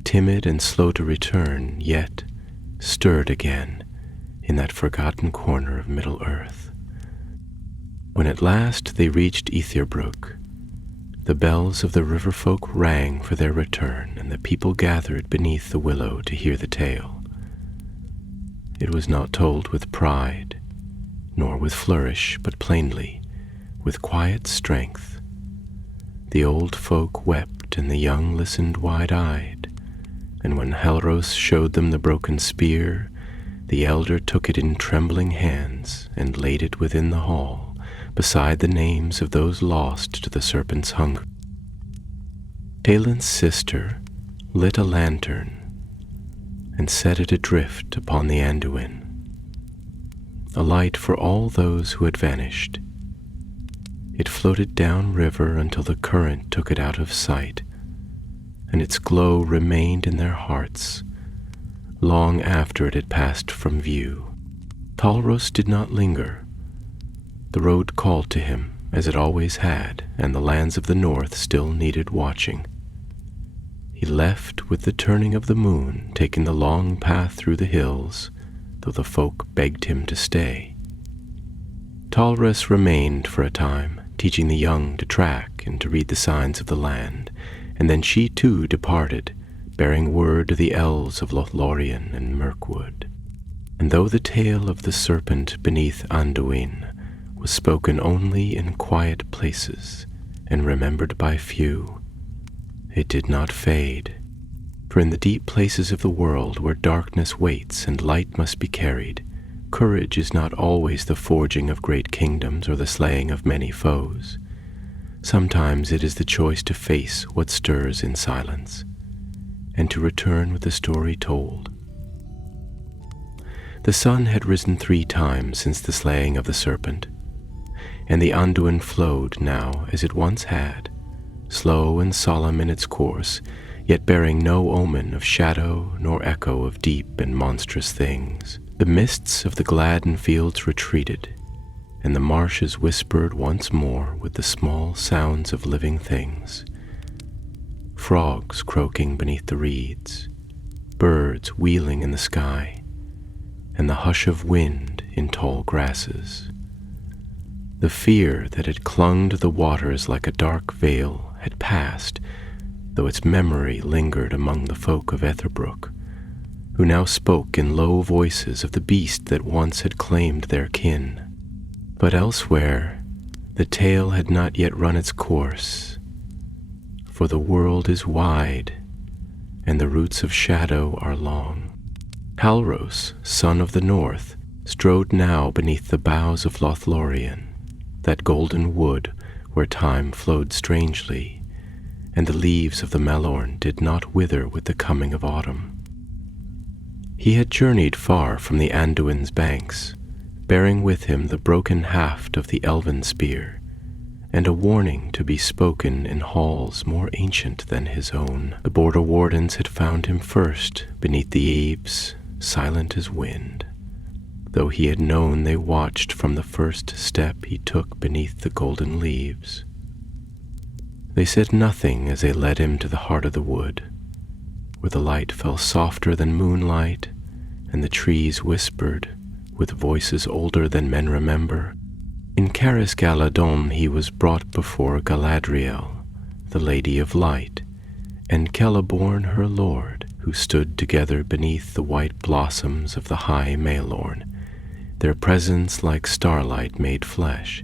timid and slow to return, yet stirred again in that forgotten corner of Middle-earth. When at last they reached Etherbrook, the bells of the river folk rang for their return, and the people gathered beneath the willow to hear the tale. It was not told with pride, nor with flourish, but plainly, with quiet strength. The old folk wept, and the young listened wide-eyed, and when Halros showed them the broken spear, the elder took it in trembling hands and laid it within the hall, beside the names of those lost to the serpent's hunger. Talin's sister lit a lantern and set it adrift upon the Anduin, a light for all those who had vanished. It floated down river until the current took it out of sight, and its glow remained in their hearts long after it had passed from view. Talros did not linger. The road called to him, as it always had, and the lands of the north still needed watching. He left with the turning of the moon, taking the long path through the hills, though the folk begged him to stay. Talros remained for a time, teaching the young to track and to read the signs of the land, and then she too departed, bearing word to the elves of Lothlorien and Mirkwood. And though the tale of the serpent beneath Anduin was spoken only in quiet places and remembered by few, it did not fade, for in the deep places of the world where darkness waits and light must be carried, courage is not always the forging of great kingdoms or the slaying of many foes. Sometimes it is the choice to face what stirs in silence, and to return with the story told. The sun had risen 3 times since the slaying of the serpent, and the Anduin flowed now as it once had, slow and solemn in its course, yet bearing no omen of shadow nor echo of deep and monstrous things. The mists of the Gladden fields retreated, and the marshes whispered once more with the small sounds of living things. Frogs croaking beneath the reeds, birds wheeling in the sky, and the hush of wind in tall grasses. The fear that had clung to the waters like a dark veil had passed, though its memory lingered among the folk of Etherbrook, who now spoke in low voices of the beast that once had claimed their kin. But elsewhere, the tale had not yet run its course, for the world is wide, and the roots of shadow are long. Halros, son of the north, strode now beneath the boughs of Lothlorien, that golden wood where time flowed strangely, and the leaves of the Malorn did not wither with the coming of autumn. He had journeyed far from the Anduin's banks, bearing with him the broken haft of the elven spear, and a warning to be spoken in halls more ancient than his own. The border wardens had found him first beneath the eaves, silent as wind, though he had known they watched from the first step he took beneath the golden leaves. They said nothing as they led him to the heart of the wood, where the light fell softer than moonlight, and the trees whispered with voices older than men remember. In Caris Galadon he was brought before Galadriel, the Lady of Light, and Celeborn her lord, who stood together beneath the white blossoms of the high Malorn, their presence like starlight made flesh.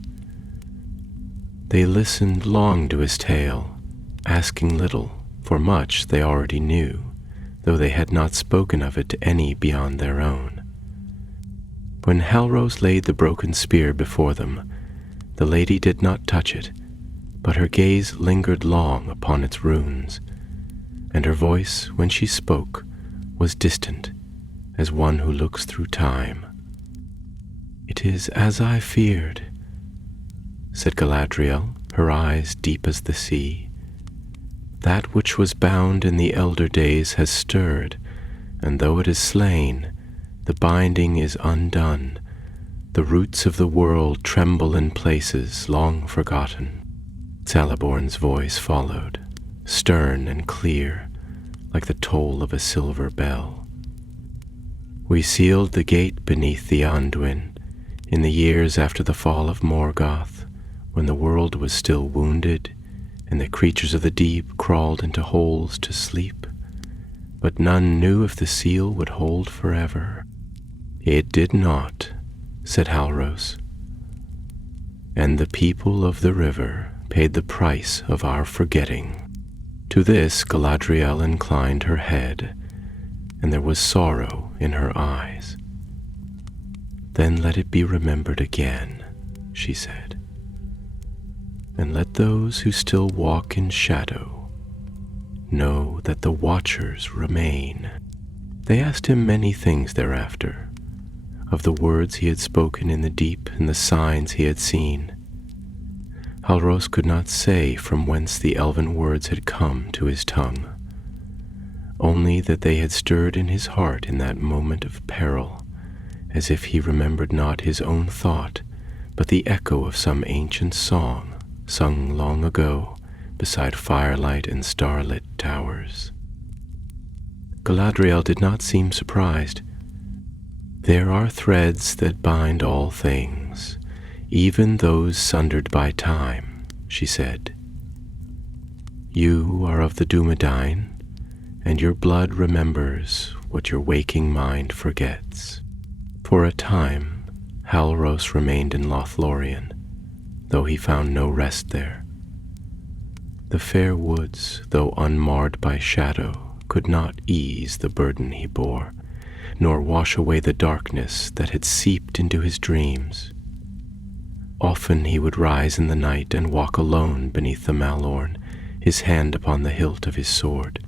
They listened long to his tale, asking little, for much they already knew, though they had not spoken of it to any beyond their own. When Halros laid the broken spear before them, the lady did not touch it, but her gaze lingered long upon its runes, and her voice, when she spoke, was distant as one who looks through time. "It is as I feared," said Galadriel, her eyes deep as the sea. "That which was bound in the elder days has stirred, and though it is slain, the binding is undone. The roots of the world tremble in places long forgotten." Celeborn's voice followed, stern and clear, like the toll of a silver bell. "We sealed the gate beneath the Anduin in the years after the fall of Morgoth, when the world was still wounded and the creatures of the deep crawled into holes to sleep. But none knew if the seal would hold forever." "It did not," said Halros. "And the people of the river paid the price of our forgetting." To this Galadriel inclined her head, and there was sorrow in her eyes. "Then let it be remembered again," she said, "and let those who still walk in shadow know that the Watchers remain." They asked him many things thereafter, of the words he had spoken in the deep and the signs he had seen. Halros could not say from whence the elven words had come to his tongue, only that they had stirred in his heart in that moment of peril, as if he remembered not his own thought, but the echo of some ancient song sung long ago beside firelight and starlit towers. Galadriel did not seem surprised. "There are threads that bind all things, even those sundered by time," she said. "You are of the Dunedain, and your blood remembers what your waking mind forgets." For a time, Halros remained in Lothlorien, though he found no rest there. The fair woods, though unmarred by shadow, could not ease the burden he bore, nor wash away the darkness that had seeped into his dreams. Often he would rise in the night and walk alone beneath the Malorn, his hand upon the hilt of his sword,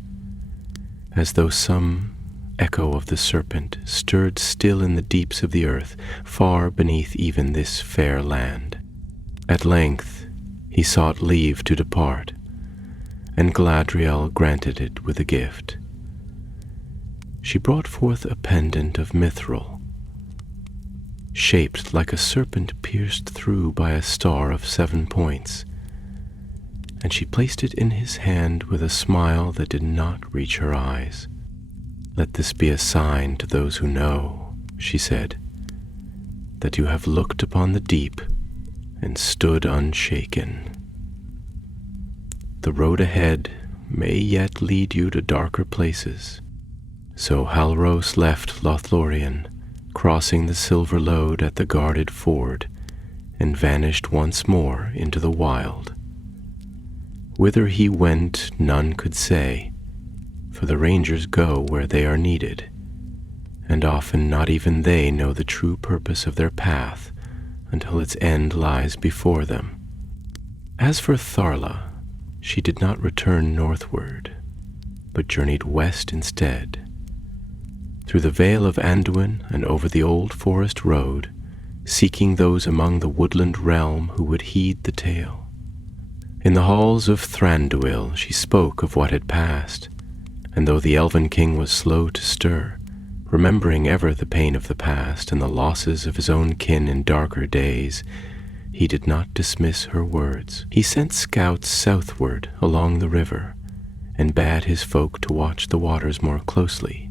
as though some echo of the Serpent stirred still in the deeps of the earth, far beneath even this fair land. At length he sought leave to depart, and Galadriel granted it with a gift. She brought forth a pendant of mithril, shaped like a serpent pierced through by a star of 7 points, and she placed it in his hand with a smile that did not reach her eyes. "Let this be a sign to those who know," she said, "that you have looked upon the deep and stood unshaken. The road ahead may yet lead you to darker places." So Halros left Lothlorien, crossing the Silver Lode at the guarded ford, and vanished once more into the wild. Whither he went none could say, for the rangers go where they are needed, and often not even they know the true purpose of their path until its end lies before them. As for Tharla, she did not return northward, but journeyed west instead, through the Vale of Anduin and over the old forest road, seeking those among the woodland realm who would heed the tale. In the halls of Thranduil she spoke of what had passed, and though the Elven King was slow to stir, remembering ever the pain of the past and the losses of his own kin in darker days, he did not dismiss her words. He sent scouts southward along the river, and bade his folk to watch the waters more closely,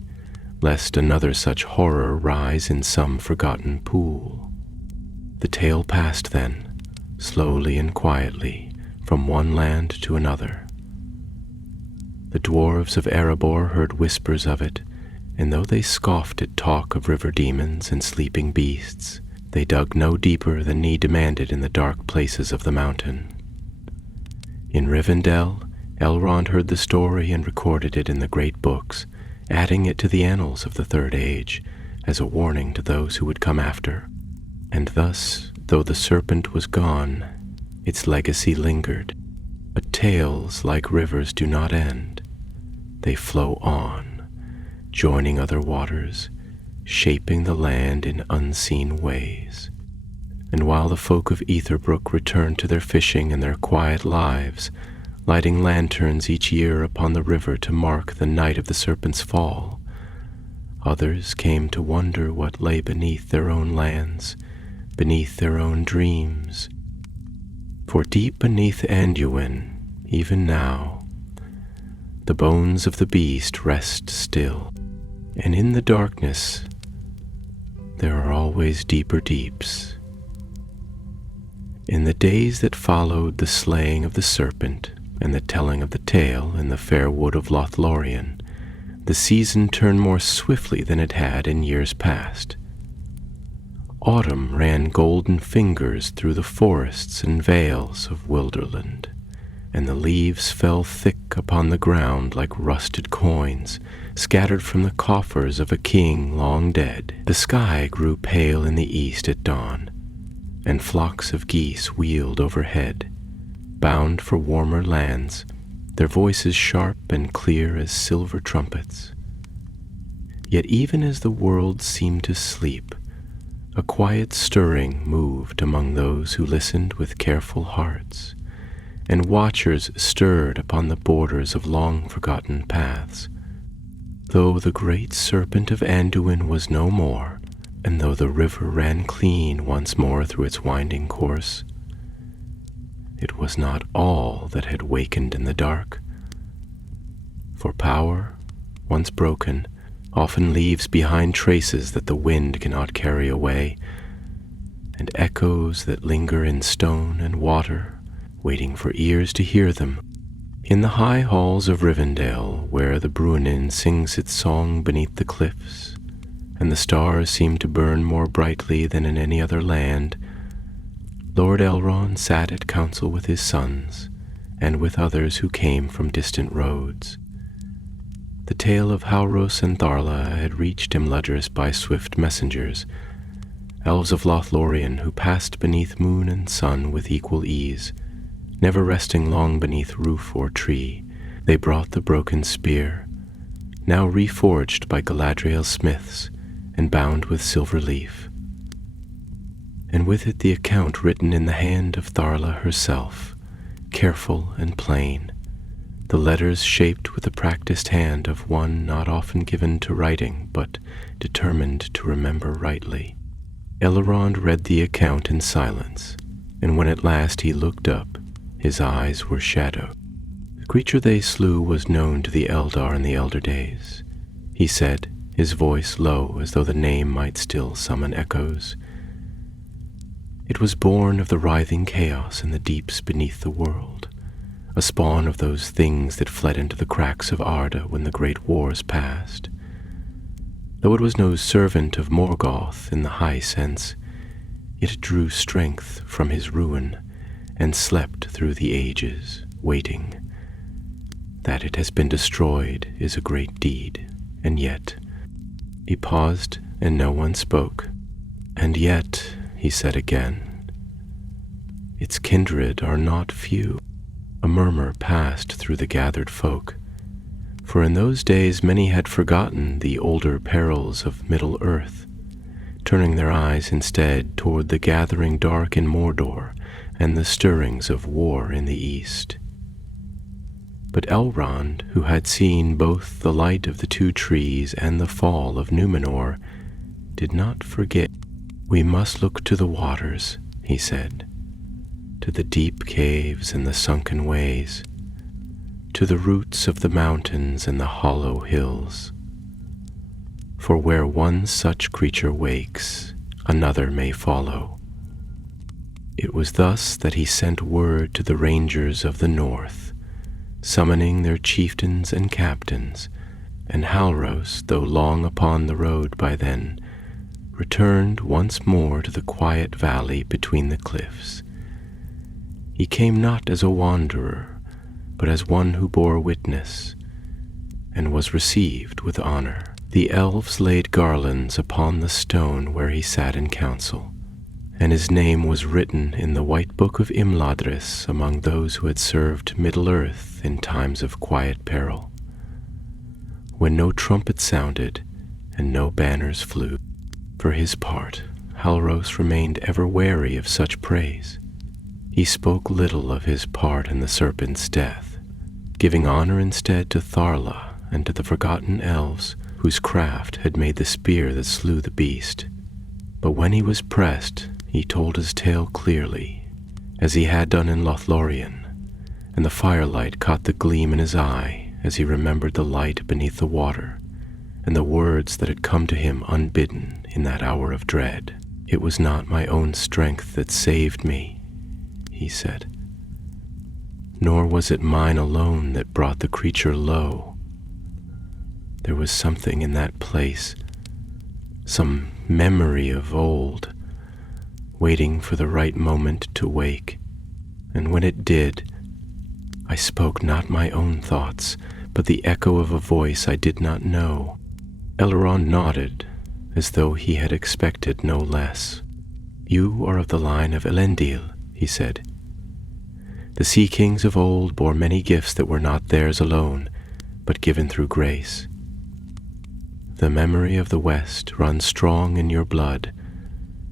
lest another such horror rise in some forgotten pool. The tale passed then, slowly and quietly, from one land to another. The dwarves of Erebor heard whispers of it, and though they scoffed at talk of river demons and sleeping beasts, they dug no deeper than need demanded in the dark places of the mountain. In Rivendell, Elrond heard the story and recorded it in the great books, adding it to the annals of the Third Age as a warning to those who would come after. And thus, though the Serpent was gone, its legacy lingered. But tales, like rivers, do not end. They flow on, joining other waters, shaping the land in unseen ways. And while the folk of Etherbrook returned to their fishing and their quiet lives, lighting lanterns each year upon the river to mark the night of the Serpent's fall, others came to wonder what lay beneath their own lands, beneath their own dreams. For deep beneath Anduin, even now, the bones of the beast rest still, and in the darkness there are always deeper deeps. In the days that followed the slaying of the serpent and the telling of the tale in the fair wood of Lothlorien, the season turned more swiftly than it had in years past. Autumn ran golden fingers through the forests and vales of Wilderland, and the leaves fell thick upon the ground like rusted coins, scattered from the coffers of a king long dead. The sky grew pale in the east at dawn, and flocks of geese wheeled overhead, bound for warmer lands, their voices sharp and clear as silver trumpets. Yet even as the world seemed to sleep, a quiet stirring moved among those who listened with careful hearts, and watchers stirred upon the borders of long-forgotten paths. Though the great serpent of Anduin was no more, and though the river ran clean once more through its winding course, it was not all that had wakened in the dark. For power, once broken, often leaves behind traces that the wind cannot carry away, and echoes that linger in stone and water, waiting for ears to hear them. In the high halls of Rivendell, where the Bruinen sings its song beneath the cliffs, and the stars seem to burn more brightly than in any other land, Lord Elrond sat at council with his sons, and with others who came from distant roads. The tale of Halros and Tharla had reached Imladris by swift messengers, elves of Lothlorien who passed beneath moon and sun with equal ease, never resting long beneath roof or tree. They brought the broken spear, now reforged by Galadriel's smiths and bound with silver leaf, and with it the account written in the hand of Tharla herself, careful and plain, the letters shaped with the practiced hand of one not often given to writing, but determined to remember rightly. Elrond read the account in silence, and when at last he looked up, his eyes were shadowed. The creature they slew was known to the Eldar in the elder days, he said, his voice low as though the name might still summon echoes. It was born of the writhing chaos in the deeps beneath the world, a spawn of those things that fled into the cracks of Arda when the great wars passed. Though it was no servant of Morgoth in the high sense, yet it drew strength from his ruin and slept through the ages, waiting. That it has been destroyed is a great deed, and yet... He paused, and no one spoke. And yet, he said again, its kindred are not few. A murmur passed through the gathered folk, for in those days many had forgotten the older perils of Middle-earth, turning their eyes instead toward the gathering dark in Mordor and the stirrings of war in the east. But Elrond, who had seen both the light of the two trees and the fall of Númenor, did not forget. We must look to the waters, he said, to the deep caves and the sunken ways, to the roots of the mountains and the hollow hills. For where one such creature wakes, another may follow. It was thus that he sent word to the rangers of the north, summoning their chieftains and captains, and Halros, though long upon the road by then, returned once more to the quiet valley between the cliffs. He came not as a wanderer, but as one who bore witness, and was received with honor. The elves laid garlands upon the stone where he sat in council, and his name was written in the white book of Imladris among those who had served Middle-earth in times of quiet peril. When no trumpet sounded, and no banners flew. For his part, Halros remained ever wary of such praise. He spoke little of his part in the serpent's death, giving honor instead to Tharla and to the forgotten elves whose craft had made the spear that slew the beast. But when he was pressed, he told his tale clearly, as he had done in Lothlorien, and the firelight caught the gleam in his eye as he remembered the light beneath the water and the words that had come to him unbidden in that hour of dread. "It was not my own strength that saved me," he said, "nor was it mine alone that brought the creature low. There was something in that place, some memory of old, waiting for the right moment to wake, and when it did, I spoke not my own thoughts, but the echo of a voice I did not know." Elrond nodded, as though he had expected no less. "You are of the line of Elendil," he said. "The sea kings of old bore many gifts that were not theirs alone, but given through grace. The memory of the West runs strong in your blood,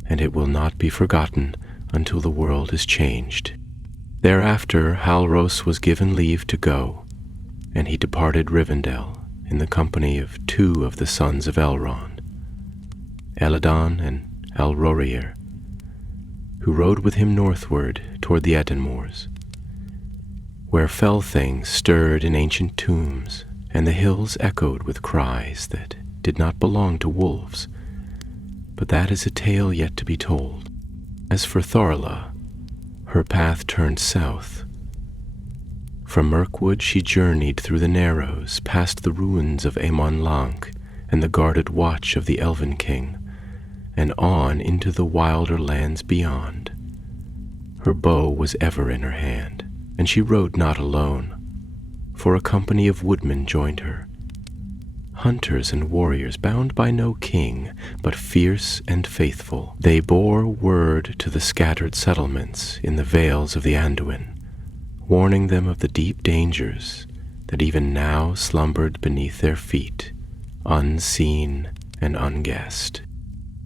and it will not be forgotten until the world is changed." Thereafter Halros was given leave to go, and he departed Rivendell in the company of 2 of the sons of Elrond, Elladan and Elrorir, who rode with him northward toward the Edenmoors, where fell things stirred in ancient tombs, and the hills echoed with cries that did not belong to wolves. But that is a tale yet to be told. As for Tharla, her path turned south. From Mirkwood she journeyed through the Narrows, past the ruins of Amon Lank and the guarded watch of the Elven King, and on into the wilder lands beyond. Her bow was ever in her hand, and she rode not alone, for a company of woodmen joined her, hunters and warriors bound by no king, but fierce and faithful. They bore word to the scattered settlements in the vales of the Anduin, warning them of the deep dangers that even now slumbered beneath their feet, unseen and unguessed.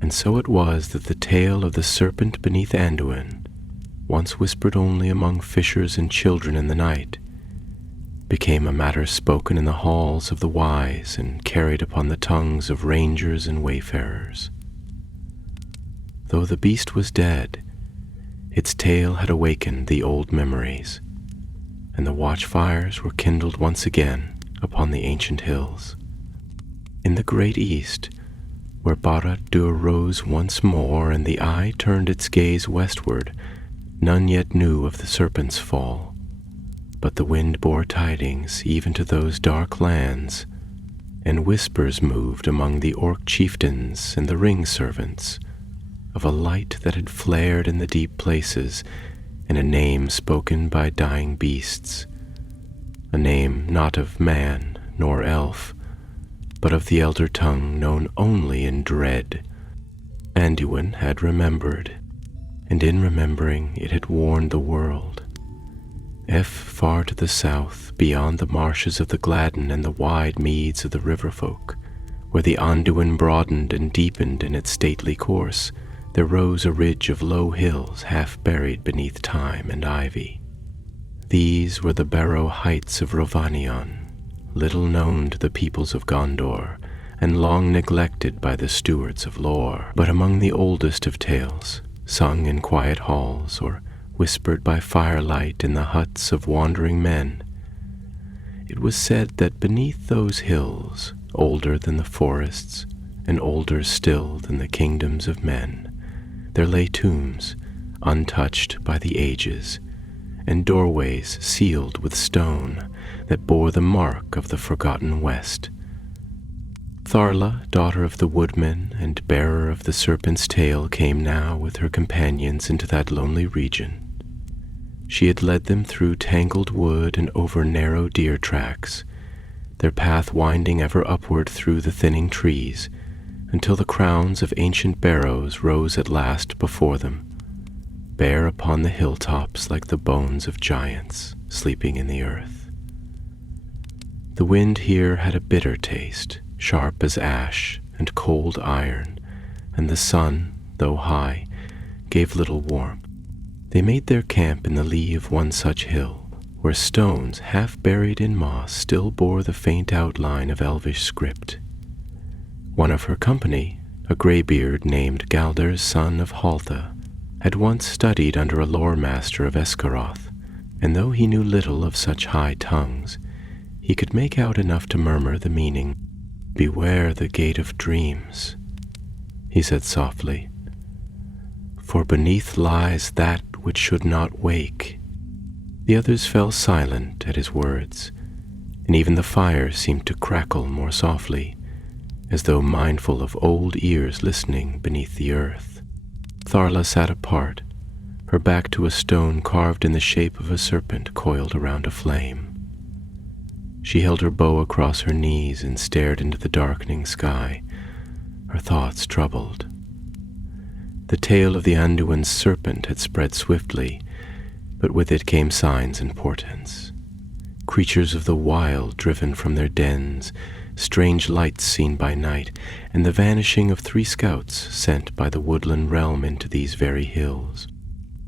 And so it was that the tale of the serpent beneath Anduin, once whispered only among fishers and children in the night, became a matter spoken in the halls of the wise and carried upon the tongues of rangers and wayfarers. Though the beast was dead, its tale had awakened the old memories, and the watchfires were kindled once again upon the ancient hills. In the great east, where Barad-dûr rose once more and the eye turned its gaze westward, none yet knew of the serpent's fall, but the wind bore tidings even to those dark lands, and whispers moved among the orc chieftains and the ring servants of a light that had flared in the deep places, and a name spoken by dying beasts, a name not of man nor elf, but of the elder tongue known only in dread. Anduin had remembered, and in remembering it had warned the world. Far to the south, beyond the marshes of the Gladden and the wide meads of the river folk, where the Anduin broadened and deepened in its stately course, there rose a ridge of low hills half buried beneath thyme and ivy. These were the Barrow Heights of Rovanion, little known to the peoples of Gondor, and long neglected by the stewards of lore, but among the oldest of tales, sung in quiet halls or whispered by firelight in the huts of wandering men. It was said that beneath those hills, older than the forests, and older still than the kingdoms of men, there lay tombs, untouched by the ages, and doorways sealed with stone that bore the mark of the forgotten West. Tharla, daughter of the woodman and bearer of the serpent's tail, came now with her companions into that lonely region. She had led them through tangled wood and over narrow deer tracks, their path winding ever upward through the thinning trees, until the crowns of ancient barrows rose at last before them, bare upon the hilltops like the bones of giants sleeping in the earth. The wind here had a bitter taste, sharp as ash and cold iron, and the sun, though high, gave little warmth. They made their camp in the lee of one such hill, where stones, half buried in moss, still bore the faint outline of elvish script. One of her company, a greybeard named Galder, son of Haltha, had once studied under a lore master of Escaroth, and though he knew little of such high tongues, he could make out enough to murmur the meaning. "Beware the gate of dreams," he said softly, "for beneath lies that which should not wake." The others fell silent at his words, and even the fire seemed to crackle more softly, as though mindful of old ears listening beneath the earth. Tharla sat apart, her back to a stone carved in the shape of a serpent coiled around a flame. She held her bow across her knees and stared into the darkening sky, her thoughts troubled. The tale of the Anduin serpent had spread swiftly, but with it came signs and portents. Creatures of the wild driven from their dens, strange lights seen by night, and the vanishing of 3 scouts sent by the woodland realm into these very hills.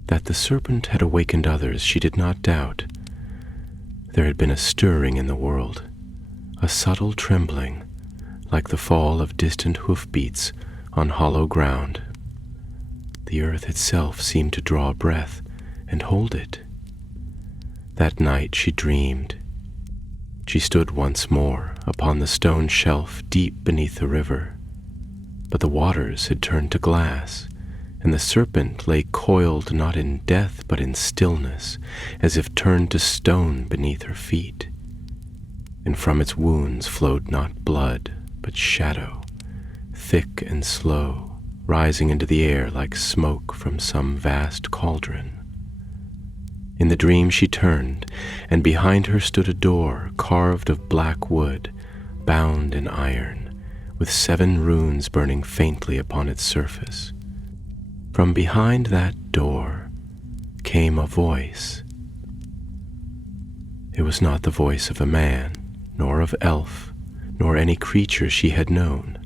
That the serpent had awakened others she did not doubt. There had been a stirring in the world, a subtle trembling, like the fall of distant hoofbeats on hollow ground. The earth itself seemed to draw a breath and hold it. That night she dreamed. She stood once more upon the stone shelf deep beneath the river, but the waters had turned to glass, and the serpent lay coiled not in death but in stillness, as if turned to stone beneath her feet. And from its wounds flowed not blood, but shadow, thick and slow, rising into the air like smoke from some vast cauldron. In the dream she turned, and behind her stood a door carved of black wood, bound in iron, with 7 runes burning faintly upon its surface. From behind that door came a voice. It was not the voice of a man, nor of elf, nor any creature she had known.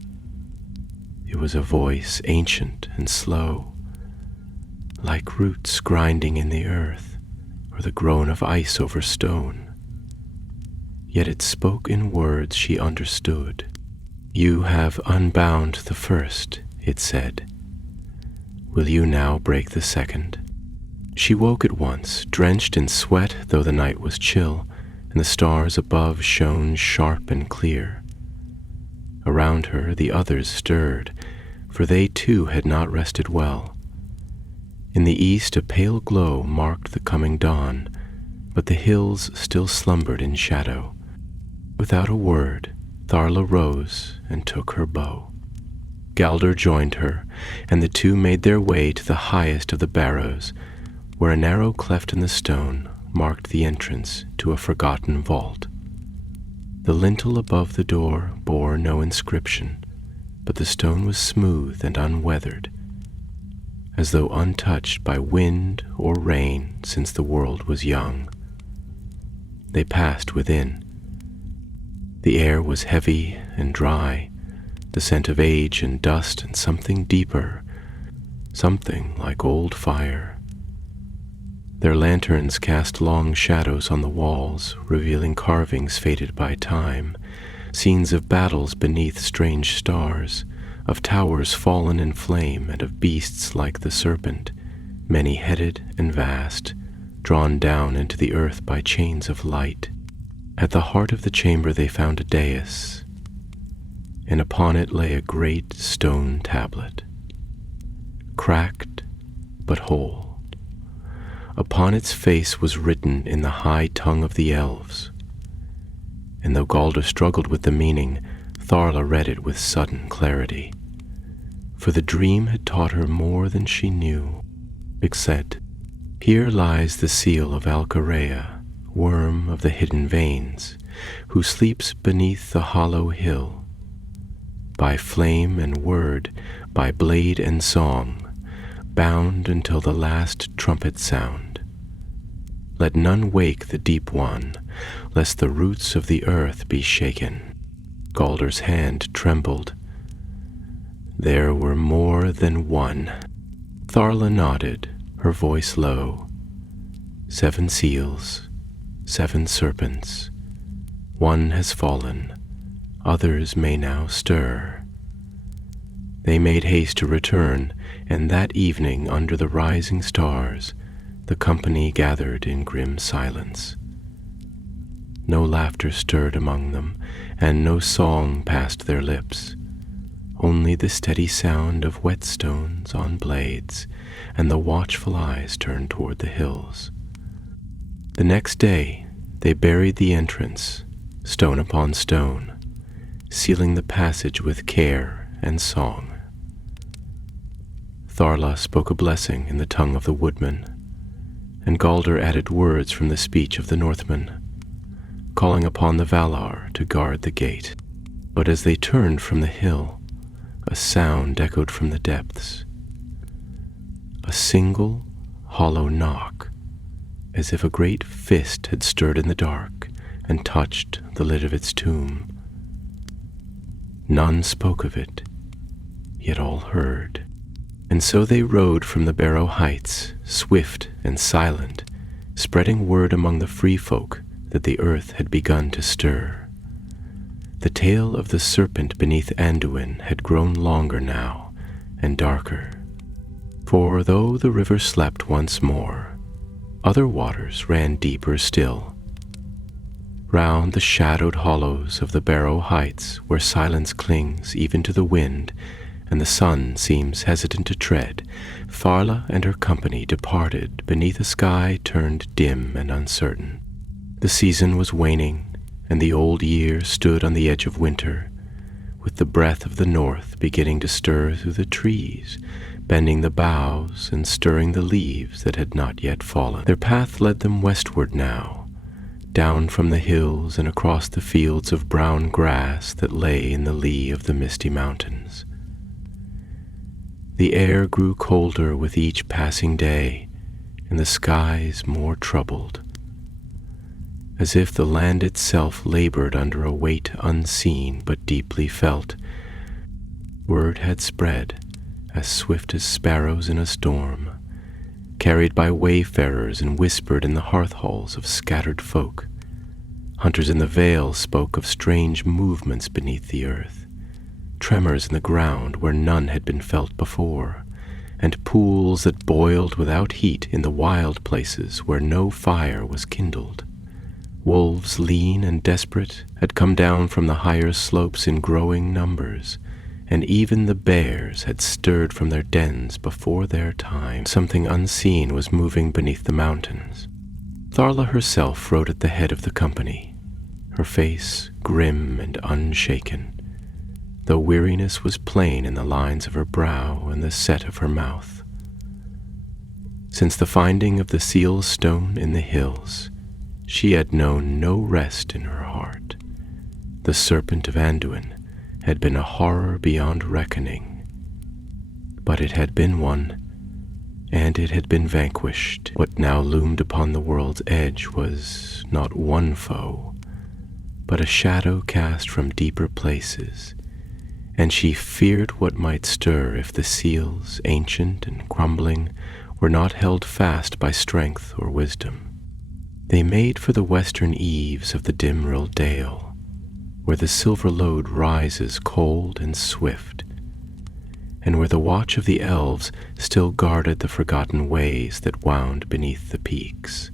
It was a voice ancient and slow, like roots grinding in the earth, or the groan of ice over stone. Yet it spoke in words she understood. "You have unbound the first," it said. "Will you now break the second?" She woke at once, drenched in sweat though the night was chill, and the stars above shone sharp and clear. Around her the others stirred, for they too had not rested well. In the east a pale glow marked the coming dawn, but the hills still slumbered in shadow. Without a word, Tharla rose and took her bow. Galder joined her, and the two made their way to the highest of the barrows, where a narrow cleft in the stone marked the entrance to a forgotten vault. The lintel above the door bore no inscription, but the stone was smooth and unweathered, as though untouched by wind or rain since the world was young. They passed within. The air was heavy and dry, the scent of age and dust and something deeper, something like old fire. Their lanterns cast long shadows on the walls, revealing carvings faded by time, scenes of battles beneath strange stars, of towers fallen in flame, and of beasts like the serpent, many-headed and vast, drawn down into the earth by chains of light. At the heart of the chamber they found a dais, and upon it lay a great stone tablet, cracked but whole. Upon its face was written in the high tongue of the elves, and though Galder struggled with the meaning, Tharla read it with sudden clarity, for the dream had taught her more than she knew. It said, "Here lies the seal of Alcarea, worm of the hidden veins, who sleeps beneath the hollow hill. By flame and word, by blade and song, bound until the last trumpet sound. Let none wake the deep one, lest the roots of the earth be shaken." Galder's hand trembled, There were more than one. Tharla nodded, her voice low. 7 seals, 7 serpents. One has fallen, others may now stir. They made haste to return, and that evening under the rising stars, the company gathered in grim silence. No laughter stirred among them, and no song passed their lips. Only the steady sound of whetstones on blades, and the watchful eyes turned toward the hills. The next day they buried the entrance, stone upon stone, sealing the passage with care and song. Tharla spoke a blessing in the tongue of the woodman, and Galder added words from the speech of the Northmen, calling upon the Valar to guard the gate. But as they turned from the hill, a sound echoed from the depths. A single, hollow knock, as if a great fist had stirred in the dark and touched the lid of its tomb. None spoke of it, yet all heard. And so they rode from the Barrow Heights, swift and silent, spreading word among the free folk that the earth had begun to stir. The tale of the serpent beneath Anduin had grown longer now, and darker. For though the river slept once more, other waters ran deeper still. Round the shadowed hollows of the Barrow Heights, where silence clings even to the wind, and the sun seems hesitant to tread, Tharla and her company departed beneath a sky turned dim and uncertain. The season was waning, and the old year stood on the edge of winter, with the breath of the north beginning to stir through the trees, bending the boughs and stirring the leaves that had not yet fallen. Their path led them westward now, down from the hills and across the fields of brown grass that lay in the lee of the misty mountains. The air grew colder with each passing day, and the skies more troubled, as if the land itself labored under a weight unseen but deeply felt. Word had spread, as swift as sparrows in a storm, carried by wayfarers and whispered in the hearth halls of scattered folk. Hunters in the vale spoke of strange movements beneath the earth, tremors in the ground where none had been felt before, and pools that boiled without heat in the wild places where no fire was kindled. Wolves, lean and desperate, had come down from the higher slopes in growing numbers, and even the bears had stirred from their dens before their time. Something unseen was moving beneath the mountains. Tharla herself rode at the head of the company, her face grim and unshaken, though weariness was plain in the lines of her brow and the set of her mouth. Since the finding of the seal stone in the hills, she had known no rest in her heart. The serpent of Anduin had been a horror beyond reckoning, but it had been one, and it had been vanquished. What now loomed upon the world's edge was not one foe, but a shadow cast from deeper places, and she feared what might stir if the seals, ancient and crumbling, were not held fast by strength or wisdom. They made for the western eaves of the Dimrill Dale, where the silver lode rises cold and swift, and where the watch of the elves still guarded the forgotten ways that wound beneath the peaks.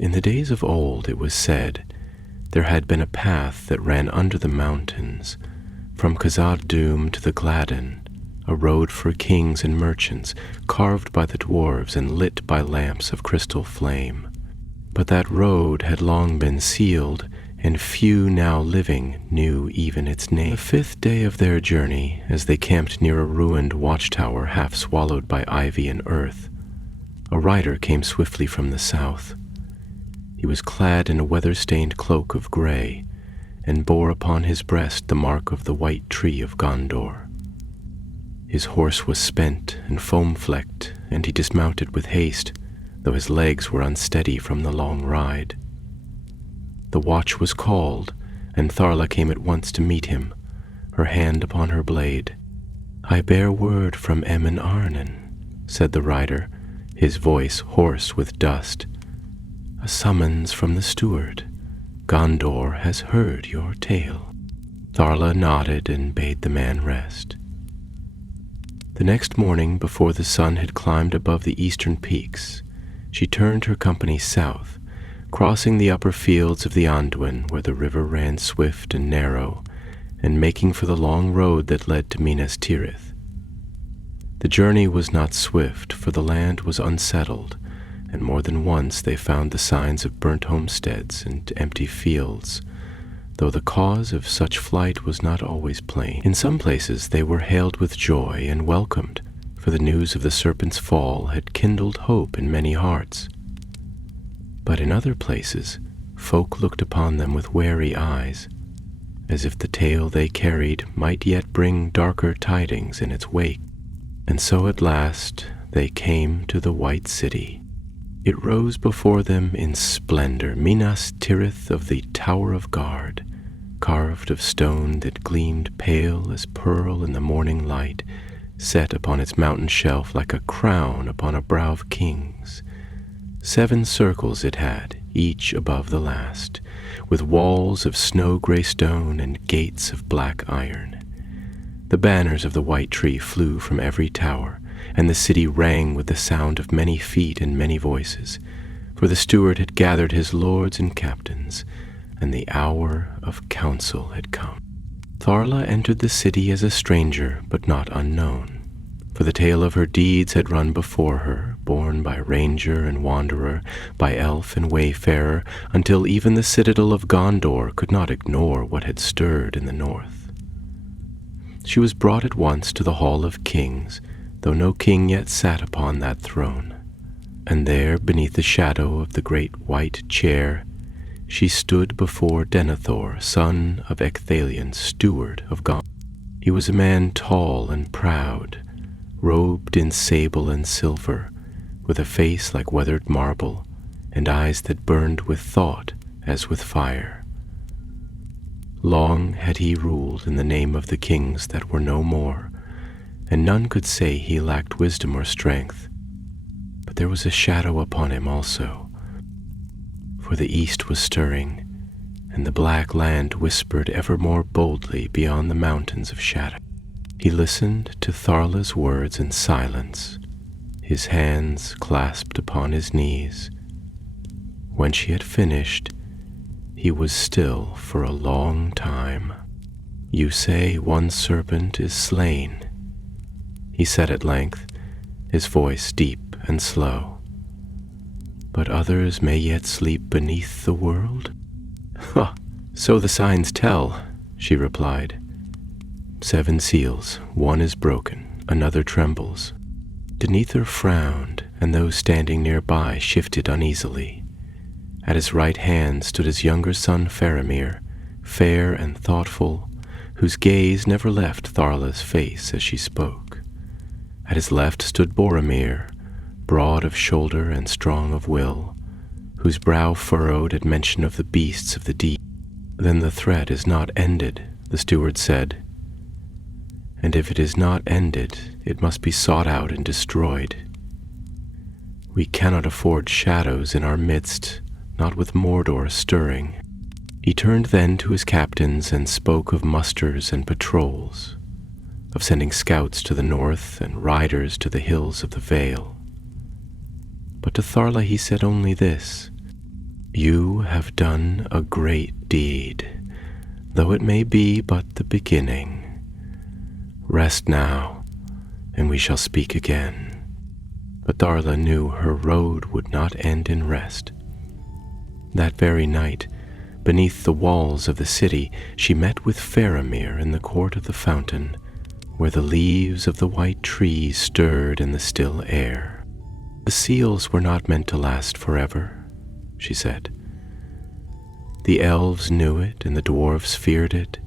In the days of old, it was said, there had been a path that ran under the mountains, from Khazad-dûm to the Gladden, a road for kings and merchants, carved by the dwarves and lit by lamps of crystal flame. But that road had long been sealed, and few now living knew even its name. The 5th day of their journey, as they camped near a ruined watchtower half swallowed by ivy and earth, a rider came swiftly from the south. He was clad in a weather-stained cloak of gray, and bore upon his breast the mark of the white tree of Gondor. His horse was spent and foam-flecked, and he dismounted with haste, though his legs were unsteady from the long ride. The watch was called, and Tharla came at once to meet him, her hand upon her blade. "I bear word from Emin Arnon," said the rider, his voice hoarse with dust. "A summons from the steward. Gondor has heard your tale." Tharla nodded and bade the man rest. The next morning, before the sun had climbed above the eastern peaks, she turned her company south, crossing the upper fields of the Anduin, where the river ran swift and narrow, and making for the long road that led to Minas Tirith. The journey was not swift, for the land was unsettled, and more than once they found the signs of burnt homesteads and empty fields, though the cause of such flight was not always plain. In some places they were hailed with joy and welcomed, for the news of the Serpent's fall had kindled hope in many hearts. But in other places, folk looked upon them with wary eyes, as if the tale they carried might yet bring darker tidings in its wake. And so at last they came to the White City. It rose before them in splendor, Minas Tirith of the Tower of Guard, carved of stone that gleamed pale as pearl in the morning light, set upon its mountain shelf like a crown upon a brow of kings. 7 circles it had, each above the last, with walls of snow-gray stone and gates of black iron. The banners of the white tree flew from every tower, and the city rang with the sound of many feet and many voices, for the steward had gathered his lords and captains, and the hour of council had come. Tharla entered the city as a stranger, but not unknown, for the tale of her deeds had run before her, borne by ranger and wanderer, by elf and wayfarer, until even the citadel of Gondor could not ignore what had stirred in the north. She was brought at once to the Hall of Kings, though no king yet sat upon that throne, and there, beneath the shadow of the great white chair, she stood before Denethor, son of Ecthelion, steward of Gondor. He was a man tall and proud, robed in sable and silver, with a face like weathered marble, and eyes that burned with thought as with fire. Long had he ruled in the name of the kings that were no more, and none could say he lacked wisdom or strength. But there was a shadow upon him also, for the east was stirring, and the black land whispered ever more boldly beyond the mountains of shadow. He listened to Tharla's words in silence, his hands clasped upon his knees. When she had finished, he was still for a long time. "You say one serpent is slain," he said at length, his voice deep and slow. "But others may yet sleep beneath the world?" "Ha! So the signs tell," she replied. 7 seals, one is broken, another trembles. Denethor frowned, and those standing nearby shifted uneasily. At his right hand stood his younger son Faramir, fair and thoughtful, whose gaze never left Tharla's face as she spoke. At his left stood Boromir, broad of shoulder and strong of will, whose brow furrowed at mention of the beasts of the deep. "Then the threat is not ended," the steward said. "And if it is not ended, it must be sought out and destroyed. We cannot afford shadows in our midst, not with Mordor stirring." He turned then to his captains and spoke of musters and patrols, of sending scouts to the north and riders to the hills of the Vale. But to Tharla he said only this: "You have done a great deed, though it may be but the beginning. Rest now, and we shall speak again." But Tharla knew her road would not end in rest. That very night, beneath the walls of the city, she met with Faramir in the court of the fountain, where the leaves of the white trees stirred in the still air. "The seals were not meant to last forever," she said. "The elves knew it, and the dwarves feared it.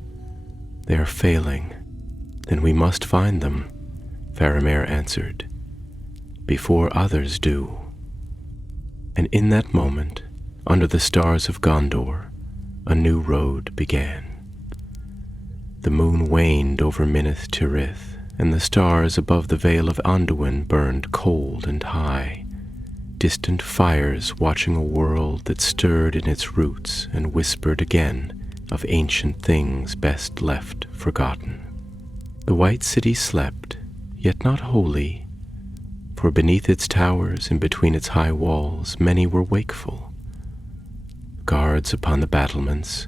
They are failing. Then we must find them," Faramir answered, "before others do." And in that moment, under the stars of Gondor, a new road began. The moon waned over Minas Tirith, and the stars above the vale of Anduin burned cold and high, distant fires watching a world that stirred in its roots and whispered again of ancient things best left forgotten. The white city slept, yet not wholly, for beneath its towers and between its high walls many were wakeful. Guards upon the battlements,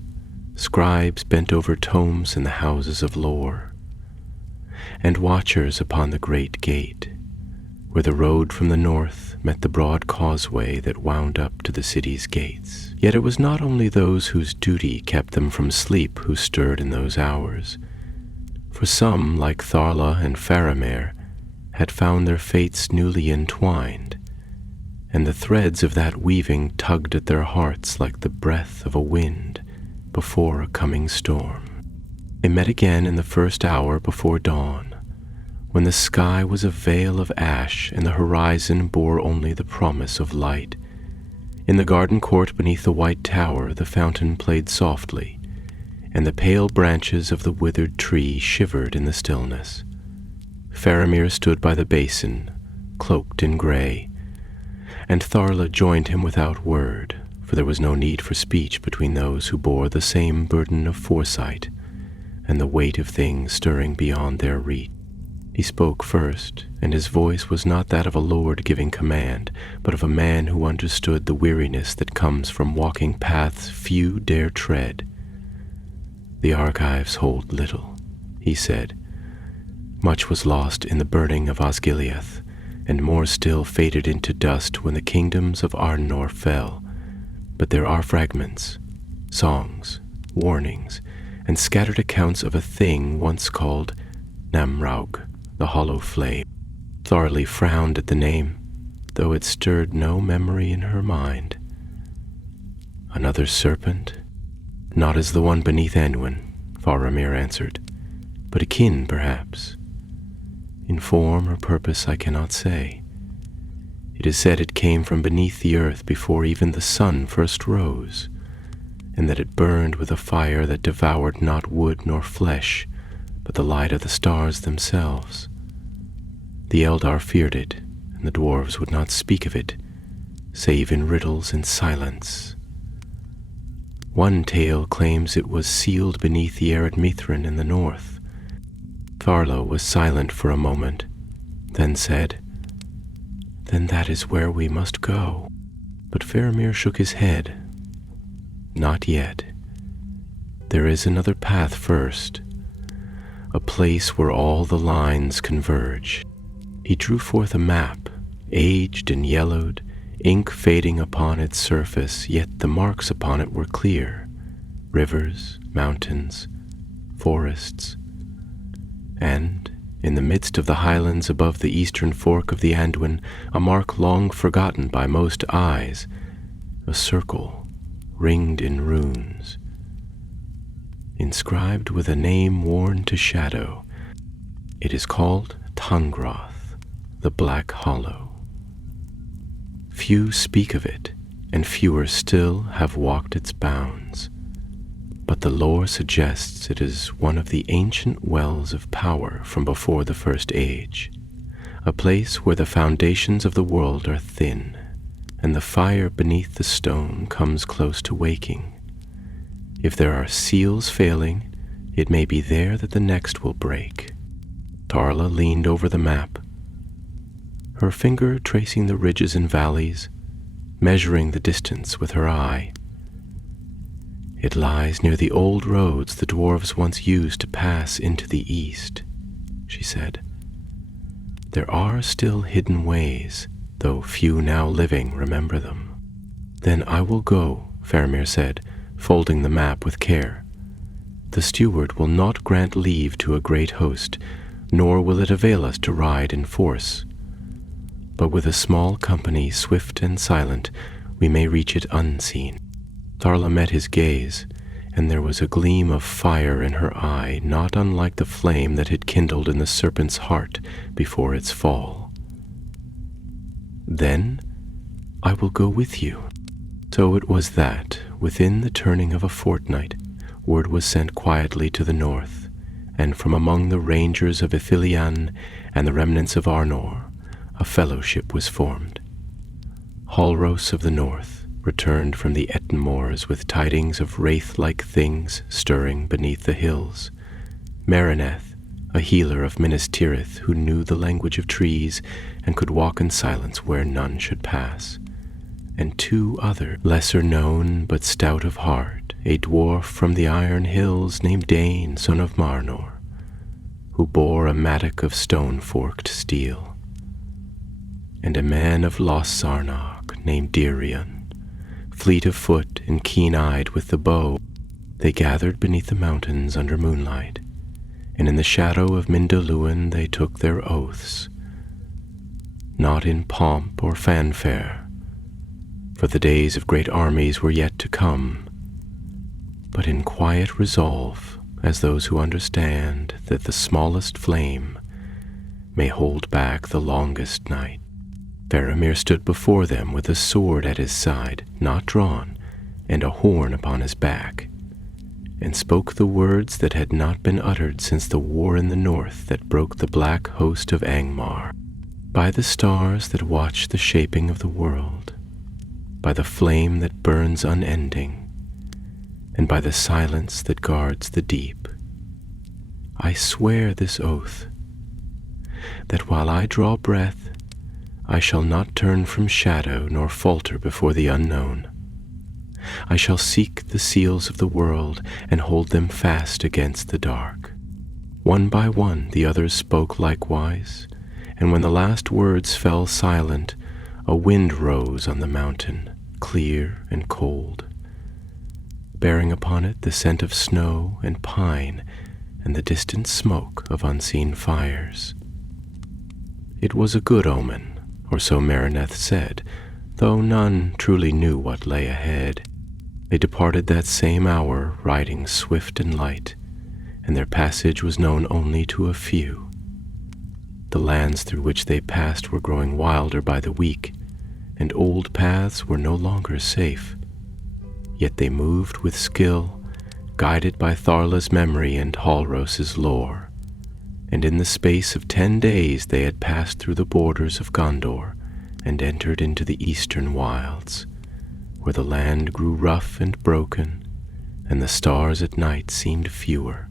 scribes bent over tomes in the houses of lore, and watchers upon the great gate, where the road from the north met the broad causeway that wound up to the city's gates. Yet it was not only those whose duty kept them from sleep who stirred in those hours, for some, like Tharla and Faramir, had found their fates newly entwined, and the threads of that weaving tugged at their hearts like the breath of a wind before a coming storm. They met again in the first hour before dawn, when the sky was a veil of ash and the horizon bore only the promise of light. In the garden court beneath the white tower the fountain played softly, and the pale branches of the withered tree shivered in the stillness. Faramir stood by the basin, cloaked in grey, and Tharla joined him without word, for there was no need for speech between those who bore the same burden of foresight and the weight of things stirring beyond their reach. He spoke first, and his voice was not that of a lord giving command, but of a man who understood the weariness that comes from walking paths few dare tread. "The archives hold little," he said. "Much was lost in the burning of Osgiliath, and more still faded into dust when the kingdoms of Arnor fell. But there are fragments, songs, warnings, and scattered accounts of a thing once called Namraug, the hollow flame." Tharli frowned at the name, though it stirred no memory in her mind. "Another serpent? Not as the one beneath Anduin," Faramir answered, "but akin, perhaps. In form or purpose I cannot say. It is said it came from beneath the earth before even the sun first rose, and that it burned with a fire that devoured not wood nor flesh, but the light of the stars themselves. The Eldar feared it, and the dwarves would not speak of it, save in riddles and silence. One tale claims it was sealed beneath the arid Mithrin in the north." Tharla was silent for a moment, then said, "Then that is where we must go." But Faramir shook his head. "Not yet. There is another path first, a place where all the lines converge." He drew forth a map, aged and yellowed, ink fading upon its surface, yet the marks upon it were clear: rivers, mountains, forests, and, in the midst of the highlands above the eastern fork of the Anduin, a mark long forgotten by most eyes, a circle ringed in runes, inscribed with a name worn to shadow. It is called Tangroth, the Black Hollow. Few speak of it, and fewer still have walked its bounds, but the lore suggests it is one of the ancient wells of power from before the First Age, a place where the foundations of the world are thin, and the fire beneath the stone comes close to waking. If there are seals failing, it may be there that the next will break. Tharla leaned over the map, her finger tracing the ridges and valleys, measuring the distance with her eye. "It lies near the old roads the dwarves once used to pass into the east," she said. "There are still hidden ways, though few now living remember them." "Then I will go," Faramir said, folding the map with care. "The steward will not grant leave to a great host, nor will it avail us to ride in force. But with a small company, swift and silent, we may reach it unseen." Tharla met his gaze, and there was a gleam of fire in her eye not unlike the flame that had kindled in the serpent's heart before its fall. "Then I will go with you." So it was that, within the turning of a fortnight, word was sent quietly to the north, and from among the rangers of Ithilien and the remnants of Arnor, a fellowship was formed. Halros of the north returned from the Etten moors with tidings of wraith-like things stirring beneath the hills. Marineth, a healer of Minas Tirith who knew the language of trees and could walk in silence where none should pass. And 2 other, lesser known but stout of heart, a dwarf from the Iron Hills named Dane, son of Marnor, who bore a mattock of stone-forked steel, and a man of Lost Sarnog named Dirion, fleet of foot and keen-eyed with the bow. They gathered beneath the mountains under moonlight, and in the shadow of Mindoluin they took their oaths, not in pomp or fanfare, for the days of great armies were yet to come, but in quiet resolve, as those who understand that the smallest flame may hold back the longest night. Faramir stood before them with a sword at his side, not drawn, and a horn upon his back, and spoke the words that had not been uttered since the war in the north that broke the black host of Angmar. By the stars that watch the shaping of the world, by the flame that burns unending, and by the silence that guards the deep, I swear this oath, that while I draw breath, I shall not turn from shadow nor falter before the unknown. I shall seek the seals of the world and hold them fast against the dark. One by one the others spoke likewise, and when the last words fell silent, a wind rose on the mountain, clear and cold, bearing upon it the scent of snow and pine and the distant smoke of unseen fires. It was a good omen, or so Marineth said, though none truly knew what lay ahead. They departed that same hour, riding swift and light, and their passage was known only to a few. The lands through which they passed were growing wilder by the week, and old paths were no longer safe. Yet they moved with skill, guided by Tharla's memory and Halros's lore, and in the space of 10 days they had passed through the borders of Gondor and entered into the eastern wilds, where the land grew rough and broken, and the stars at night seemed fewer.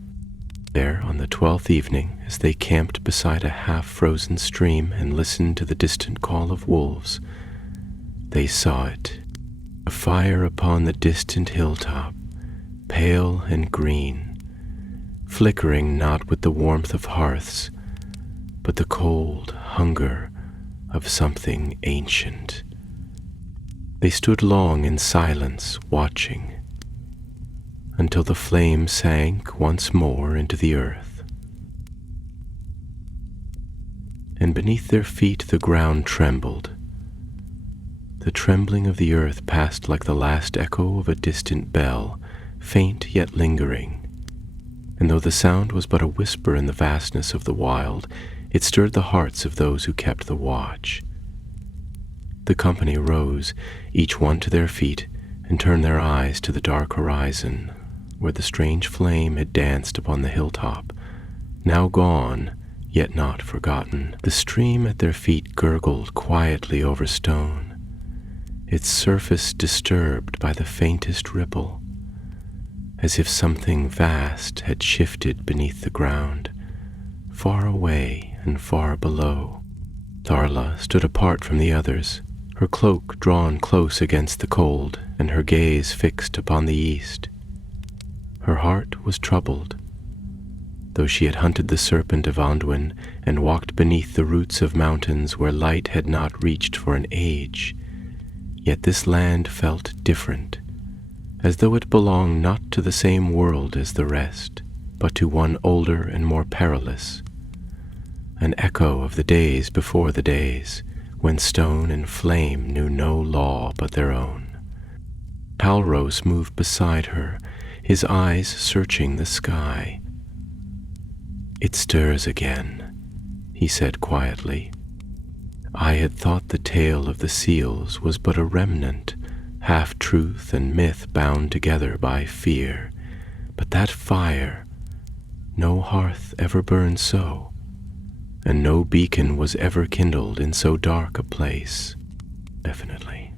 There, on the 12th evening, as they camped beside a half-frozen stream and listened to the distant call of wolves, they saw it, a fire upon the distant hilltop, pale and green, flickering not with the warmth of hearths, but the cold hunger of something ancient. They stood long in silence, watching, until the flame sank once more into the earth, and beneath their feet the ground trembled. The trembling of the earth passed like the last echo of a distant bell, faint yet lingering, and though the sound was but a whisper in the vastness of the wild, it stirred the hearts of those who kept the watch. The company rose, each one to their feet, and turned their eyes to the dark horizon, where the strange flame had danced upon the hilltop, now gone, yet not forgotten. The stream at their feet gurgled quietly over stone, its surface disturbed by the faintest ripple, as if something vast had shifted beneath the ground, far away and far below. Tharla stood apart from the others, her cloak drawn close against the cold, and her gaze fixed upon the east. Her heart was troubled. Though she had hunted the Serpent of Anduin and walked beneath the roots of mountains where light had not reached for an age, yet this land felt different, as though it belonged not to the same world as the rest, but to one older and more perilous, an echo of the days before the days, when stone and flame knew no law but their own. Halros moved beside her, his eyes searching the sky. "It stirs again," he said quietly. "I had thought the tale of the seals was but a remnant, half truth and myth bound together by fear, but that fire, No hearth ever burned so, and no beacon was ever kindled in so dark a place. Definitely.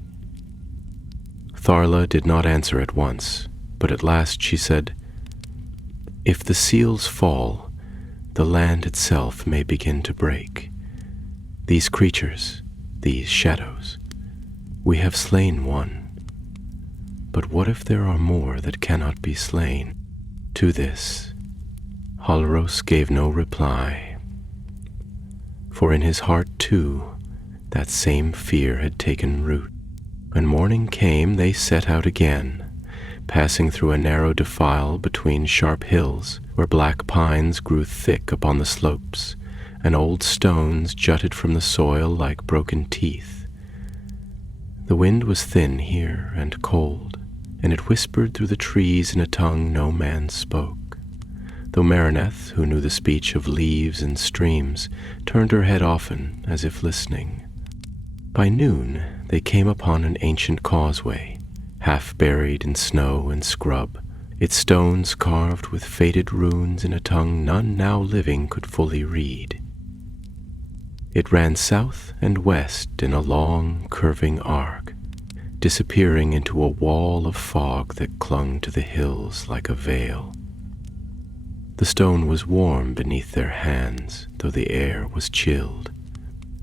Tharla did not answer at once, but at last she said, "If the seals fall, the land itself may begin to break. These creatures, these shadows, we have slain one. But what if there are more that cannot be slain?" To this, Halros gave no reply, for in his heart too, that same fear had taken root. When morning came, they set out again, passing through a narrow defile between sharp hills where black pines grew thick upon the slopes, and old stones jutted from the soil like broken teeth. The wind was thin here and cold, and it whispered through the trees in a tongue no man spoke, though Marineth, who knew the speech of leaves and streams, turned her head often as if listening. By noon they came upon an ancient causeway, half buried in snow and scrub, its stones carved with faded runes in a tongue none now living could fully read. It ran south and west in a long, curving arc, disappearing into a wall of fog that clung to the hills like a veil. The stone was warm beneath their hands, though the air was chilled,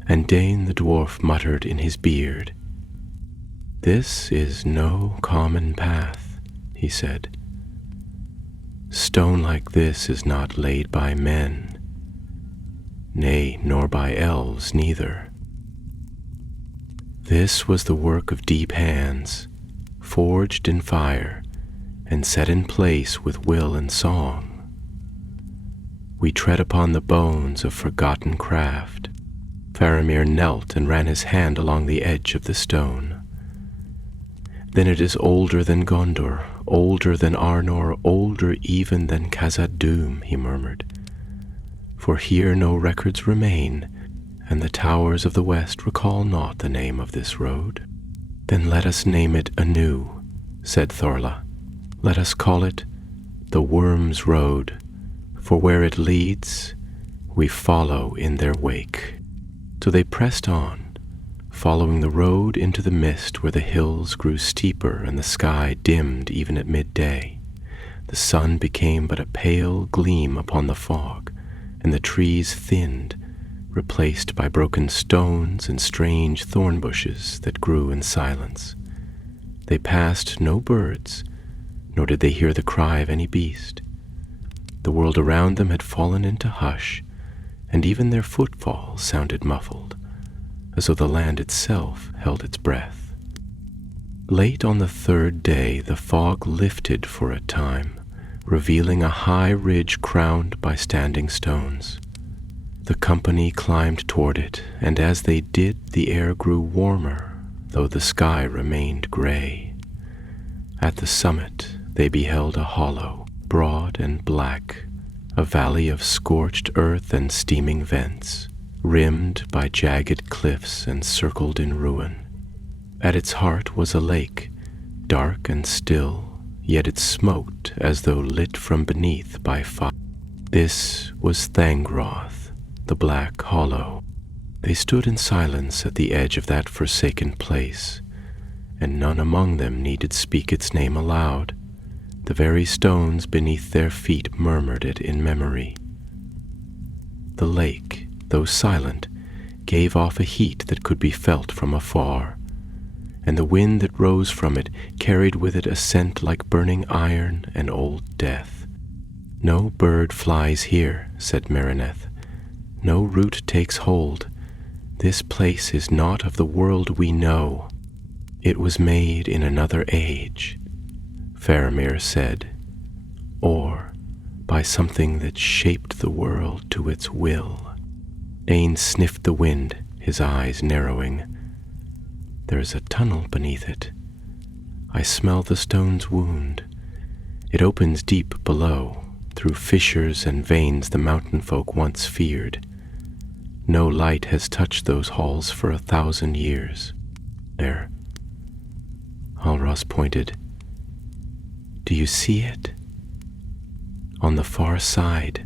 and Dane the dwarf muttered in his beard, "This is no common path," he said. "Stone like this is not laid by men, nay, nor by elves neither. This was the work of deep hands, forged in fire and set in place with will and song. We tread upon the bones of forgotten craft." Faramir knelt and ran his hand along the edge of the stone. "Then it is older than Gondor, older than Arnor, older even than Khazad-dûm," he murmured. "For here no records remain, and the towers of the west recall not the name of this road." "Then let us name it anew," said Thorla. "Let us call it the Worm's Road, for where it leads, we follow in their wake." So they pressed on, following the road into the mist where the hills grew steeper and the sky dimmed even at midday. The sun became but a pale gleam upon the fog, and the trees thinned, replaced by broken stones and strange thorn bushes that grew in silence. They passed no birds, nor did they hear the cry of any beast. The world around them had fallen into hush, and even their footfalls sounded muffled, as though the land itself held its breath. Late on the third day, the fog lifted for a time, revealing a high ridge crowned by standing stones. The company climbed toward it, and as they did, the air grew warmer, though the sky remained gray. At the summit, they beheld a hollow, broad and black, a valley of scorched earth and steaming vents, rimmed by jagged cliffs and circled in ruin. At its heart was a lake, dark and still, yet it smoked as though lit from beneath by fire. This was Thangroth, the black hollow. They stood in silence at the edge of that forsaken place, and none among them needed speak its name aloud. The very stones beneath their feet murmured it in memory. The lake, though silent, gave off a heat that could be felt from afar, and the wind that rose from it carried with it a scent like burning iron and old death. "No bird flies here," said Marineth. "No root takes hold. This place is not of the world we know. It was made in another age," Faramir said, "or by something that shaped the world to its will." Dane sniffed the wind, his eyes narrowing. "There is a tunnel beneath it. I smell the stone's wound. It opens deep below, through fissures and veins the mountain folk once feared. No light has touched those halls for 1,000 years. There." Halros pointed. "Do you see it?" On the far side,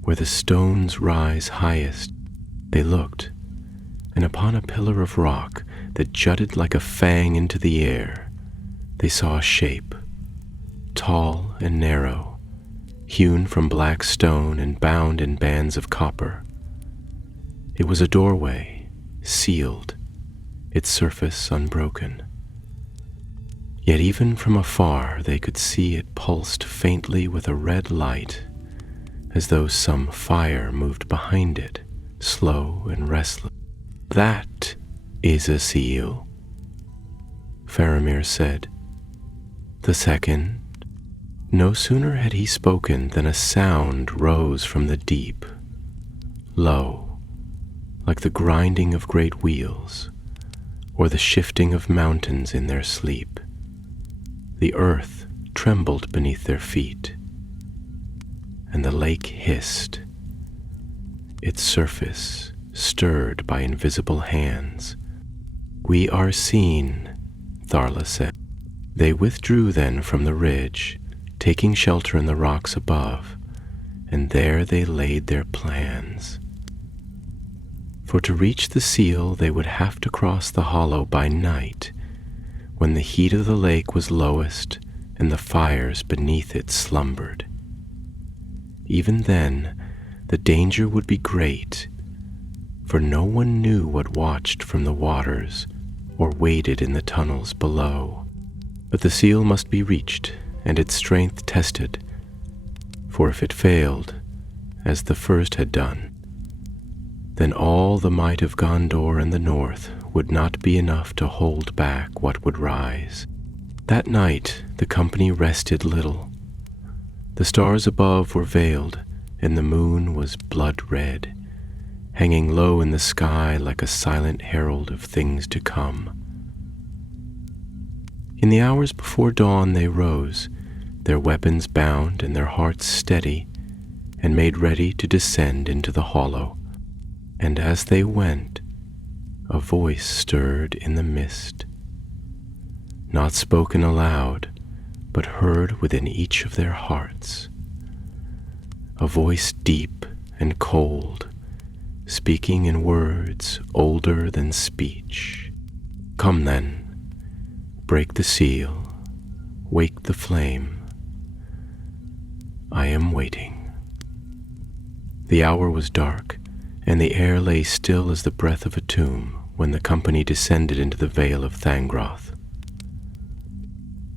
where the stones rise highest, they looked, and upon a pillar of rock that jutted like a fang into the air, they saw a shape, tall and narrow, hewn from black stone and bound in bands of copper. It was a doorway, sealed, its surface unbroken. Yet even from afar they could see it pulsed faintly with a red light, as though some fire moved behind it, slow and restless. "That is a seal," Faramir said. "The second." No sooner had he spoken than a sound rose from the deep, low, like the grinding of great wheels, or the shifting of mountains in their sleep. The earth trembled beneath their feet, and the lake hissed, its surface stirred by invisible hands. "We are seen," Tharla said. They withdrew then from the ridge, taking shelter in the rocks above, and there they laid their plans. For to reach the seal they would have to cross the hollow by night, when the heat of the lake was lowest and the fires beneath it slumbered. Even then, the danger would be great, for no one knew what watched from the waters or waited in the tunnels below. But the seal must be reached and its strength tested, for if it failed, as the first had done, then all the might of Gondor and the north would not be enough to hold back what would rise. That night the company rested little. The stars above were veiled, and the moon was blood red, hanging low in the sky like a silent herald of things to come. In the hours before dawn they rose, their weapons bound and their hearts steady, and made ready to descend into the hollow. And as they went, a voice stirred in the mist, not spoken aloud, but heard within each of their hearts. A voice deep and cold, speaking in words older than speech. "Come then, break the seal, wake the flame. I am waiting." The hour was dark, and the air lay still as the breath of a tomb when the company descended into the vale of Thangroth.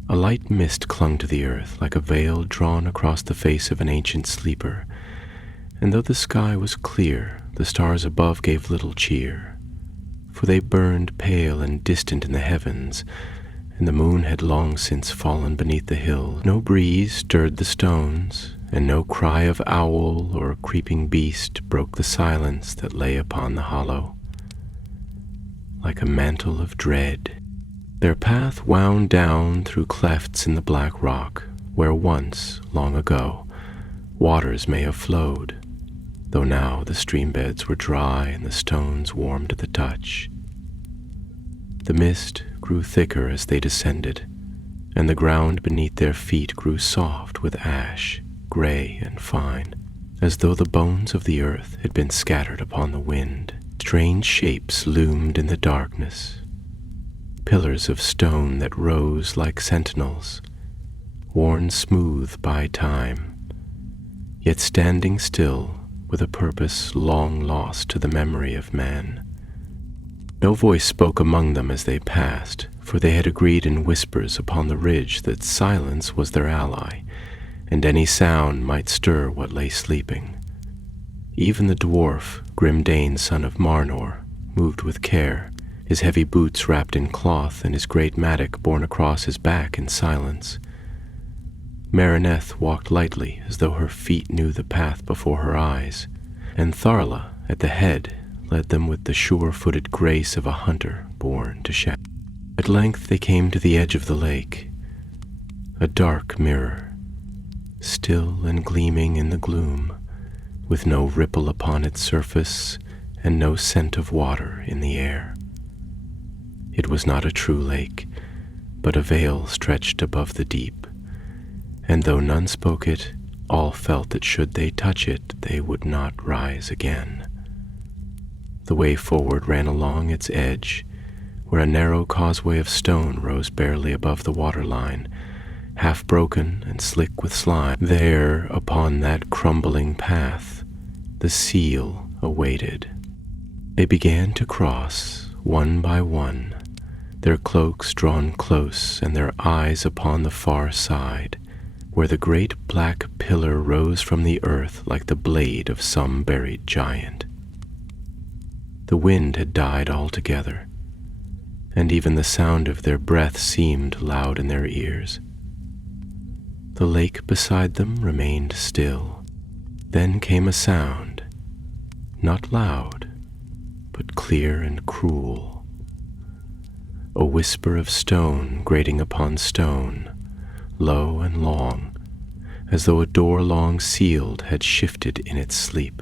A light mist clung to the earth like a veil drawn across the face of an ancient sleeper, and though the sky was clear, the stars above gave little cheer, for they burned pale and distant in the heavens, and the moon had long since fallen beneath the hill. No breeze stirred the stones, and no cry of owl or creeping beast broke the silence that lay upon the hollow, like a mantle of dread. Their path wound down through clefts in the black rock, where once, long ago, waters may have flowed, though now the stream beds were dry and the stones warm to the touch. The mist grew thicker as they descended, and the ground beneath their feet grew soft with ash, gray and fine, as though the bones of the earth had been scattered upon the wind. Strange shapes loomed in the darkness, pillars of stone that rose like sentinels, worn smooth by time, yet standing still with a purpose long lost to the memory of man. No voice spoke among them as they passed, for they had agreed in whispers upon the ridge that silence was their ally, and any sound might stir what lay sleeping. Even the dwarf, Grimdane, son of Marnor, moved with care, his heavy boots wrapped in cloth and his great mattock borne across his back in silence. Marineth walked lightly as though her feet knew the path before her eyes, and Tharla, at the head, led them with the sure-footed grace of a hunter born to shadow. At length they came to the edge of the lake, a dark mirror, still and gleaming in the gloom, with no ripple upon its surface and no scent of water in the air. It was not a true lake, but a veil stretched above the deep, and though none spoke it, All felt that should they touch it, they would not rise again. The way forward ran along its edge, where a narrow causeway of stone rose barely above the waterline, half broken and slick with slime. There, upon that crumbling path, the seal awaited. They began to cross, one by one, their cloaks drawn close and their eyes upon the far side, where the great black pillar rose from the earth like the blade of some buried giant. The wind had died altogether, and even the sound of their breath seemed loud in their ears. The lake beside them remained still. Then came a sound, not loud, but clear and cruel. A whisper of stone grating upon stone, low and long, as though a door long sealed had shifted in its sleep.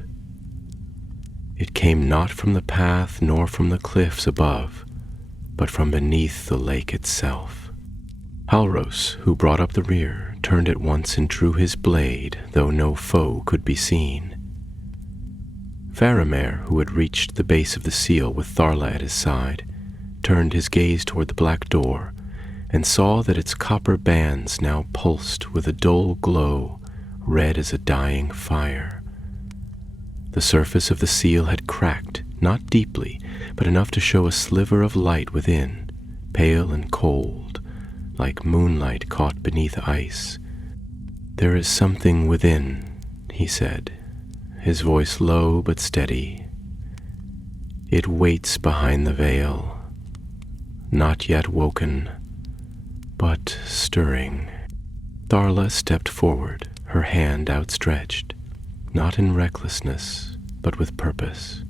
It came not from the path nor from the cliffs above, but from beneath the lake itself. Halros, who brought up the rear, turned at once and drew his blade, though no foe could be seen. Faramir, who had reached the base of the seal with Tharla at his side, turned his gaze toward the black door, and saw that its copper bands now pulsed with a dull glow, red as a dying fire. The surface of the seal had cracked, not deeply, but enough to show a sliver of light within, pale and cold, like moonlight caught beneath ice. "There is something within," he said, his voice low but steady. "It waits behind the veil, not yet woken, but stirring." Tharla stepped forward, her hand outstretched, not in recklessness, but with purpose.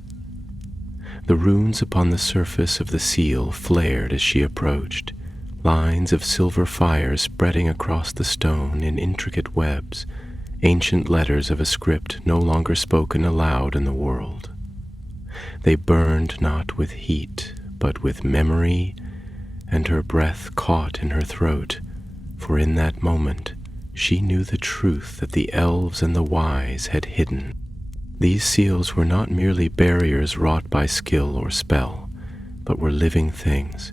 The runes upon the surface of the seal flared as she approached, lines of silver fire spreading across the stone in intricate webs, ancient letters of a script no longer spoken aloud in the world. They burned not with heat, but with memory, and her breath caught in her throat, for in that moment she knew the truth that the elves and the wise had hidden. These seals were not merely barriers wrought by skill or spell, but were living things,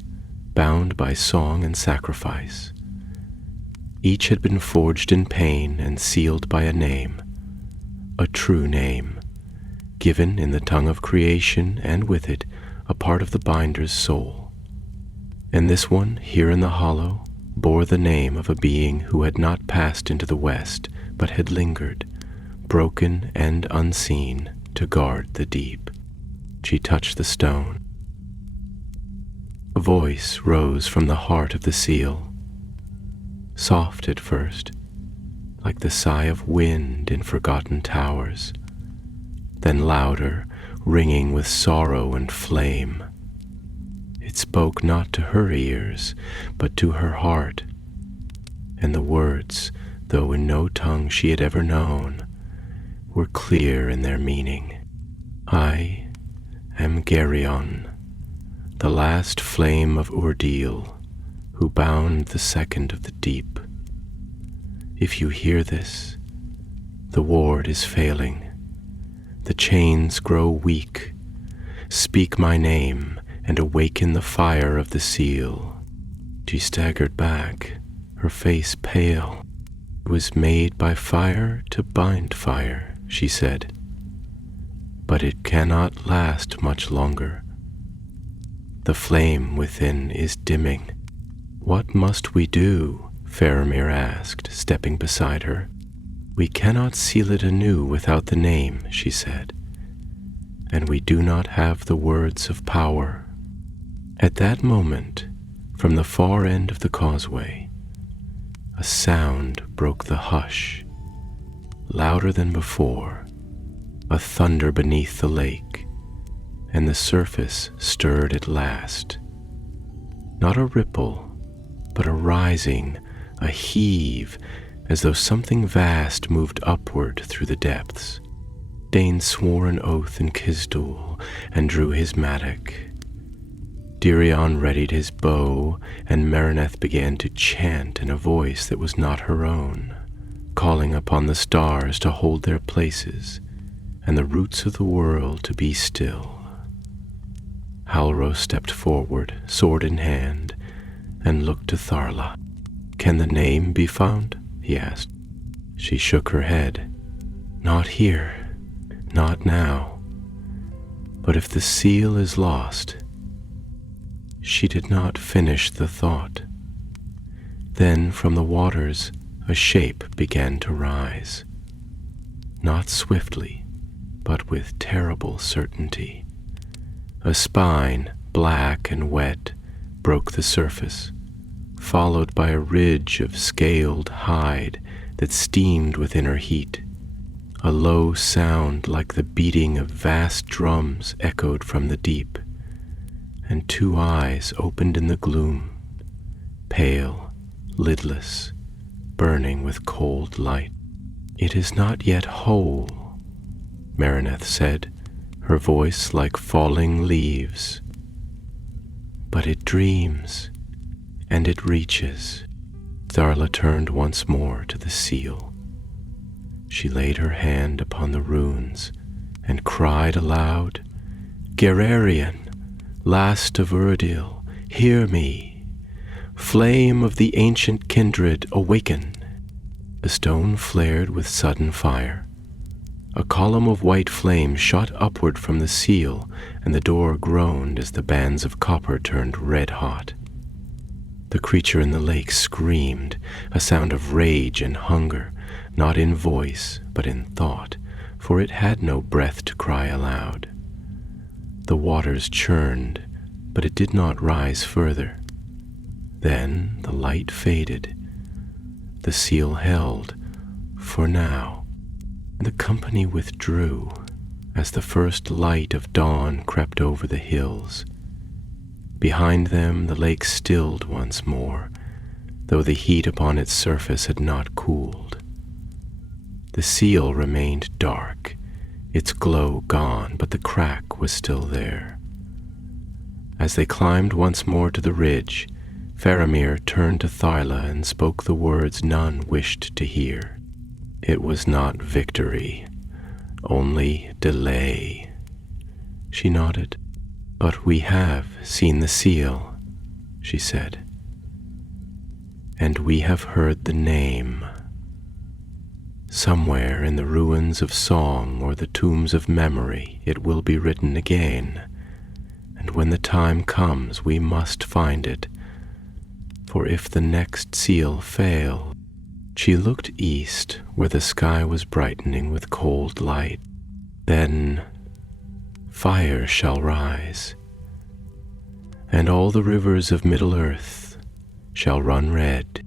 bound by song and sacrifice. Each had been forged in pain and sealed by a name, a true name, given in the tongue of creation and with it a part of the binder's soul. And this one, here in the hollow, bore the name of a being who had not passed into the west, but had lingered, broken and unseen, to guard the deep. She touched the stone. A voice rose from the heart of the seal, soft at first, like the sigh of wind in forgotten towers, then louder, ringing with sorrow and flame. It spoke not to her ears, but to her heart, and the words, though in no tongue she had ever known, were clear in their meaning. "I am Geryon, the last flame of Urdiel, who bound the second of the deep. If you hear this, the ward is failing, the chains grow weak. Speak my name and awaken the fire of the seal." She staggered back, her face pale. "It was made by fire to bind fire," she said, "but it cannot last much longer. The flame within is dimming." "What must we do?" Faramir asked, stepping beside her. "We cannot seal it anew without the name," she said, "and we do not have the words of power." At that moment, from the far end of the causeway, a sound broke the hush, louder than before, a thunder beneath the lake, and the surface stirred at last. Not a ripple, but a rising, a heave, as though something vast moved upward through the depths. Dane swore an oath in Kisdul and drew his mattock. Dirion readied his bow, and Marineth began to chant in a voice that was not her own, calling upon the stars to hold their places and the roots of the world to be still. Halro stepped forward, sword in hand, and looked to Tharla. "Can the name be found?" he asked. She shook her head. "Not here, not now. But if the seal is lost..." She did not finish the thought. Then from the waters a shape began to rise, not swiftly, but with terrible certainty. A spine, black and wet, broke the surface, followed by a ridge of scaled hide that steamed within her heat. A low sound like the beating of vast drums echoed from the deep, and two eyes opened in the gloom, pale, lidless, burning with cold light. "It is not yet whole," Marineth said, her voice like falling leaves. "But it dreams, and it reaches." Tharla turned once more to the seal. She laid her hand upon the runes and cried aloud, "Gerarian, last of Uradil, hear me. Flame of the ancient kindred, awaken." The stone flared with sudden fire. A column of white flame shot upward from the seal, and the door groaned as the bands of copper turned red hot. The creature in the lake screamed, a sound of rage and hunger, not in voice, but in thought, for it had no breath to cry aloud. The waters churned, but it did not rise further. Then the light faded. The seal held, for now. The company withdrew as the first light of dawn crept over the hills. Behind them the lake stilled once more, though the heat upon its surface had not cooled. The seal remained dark, its glow gone, but the crack was still there. As they climbed once more to the ridge, Faramir turned to Tharla and spoke the words none wished to hear. "It was not victory, only delay." She nodded. "But we have seen the seal," she said. "And we have heard the name. Somewhere in the ruins of song or the tombs of memory it will be written again, and when the time comes we must find it. For if the next seal fail..." She looked east where the sky was brightening with cold light. "Then fire shall rise, and all the rivers of Middle-earth shall run red."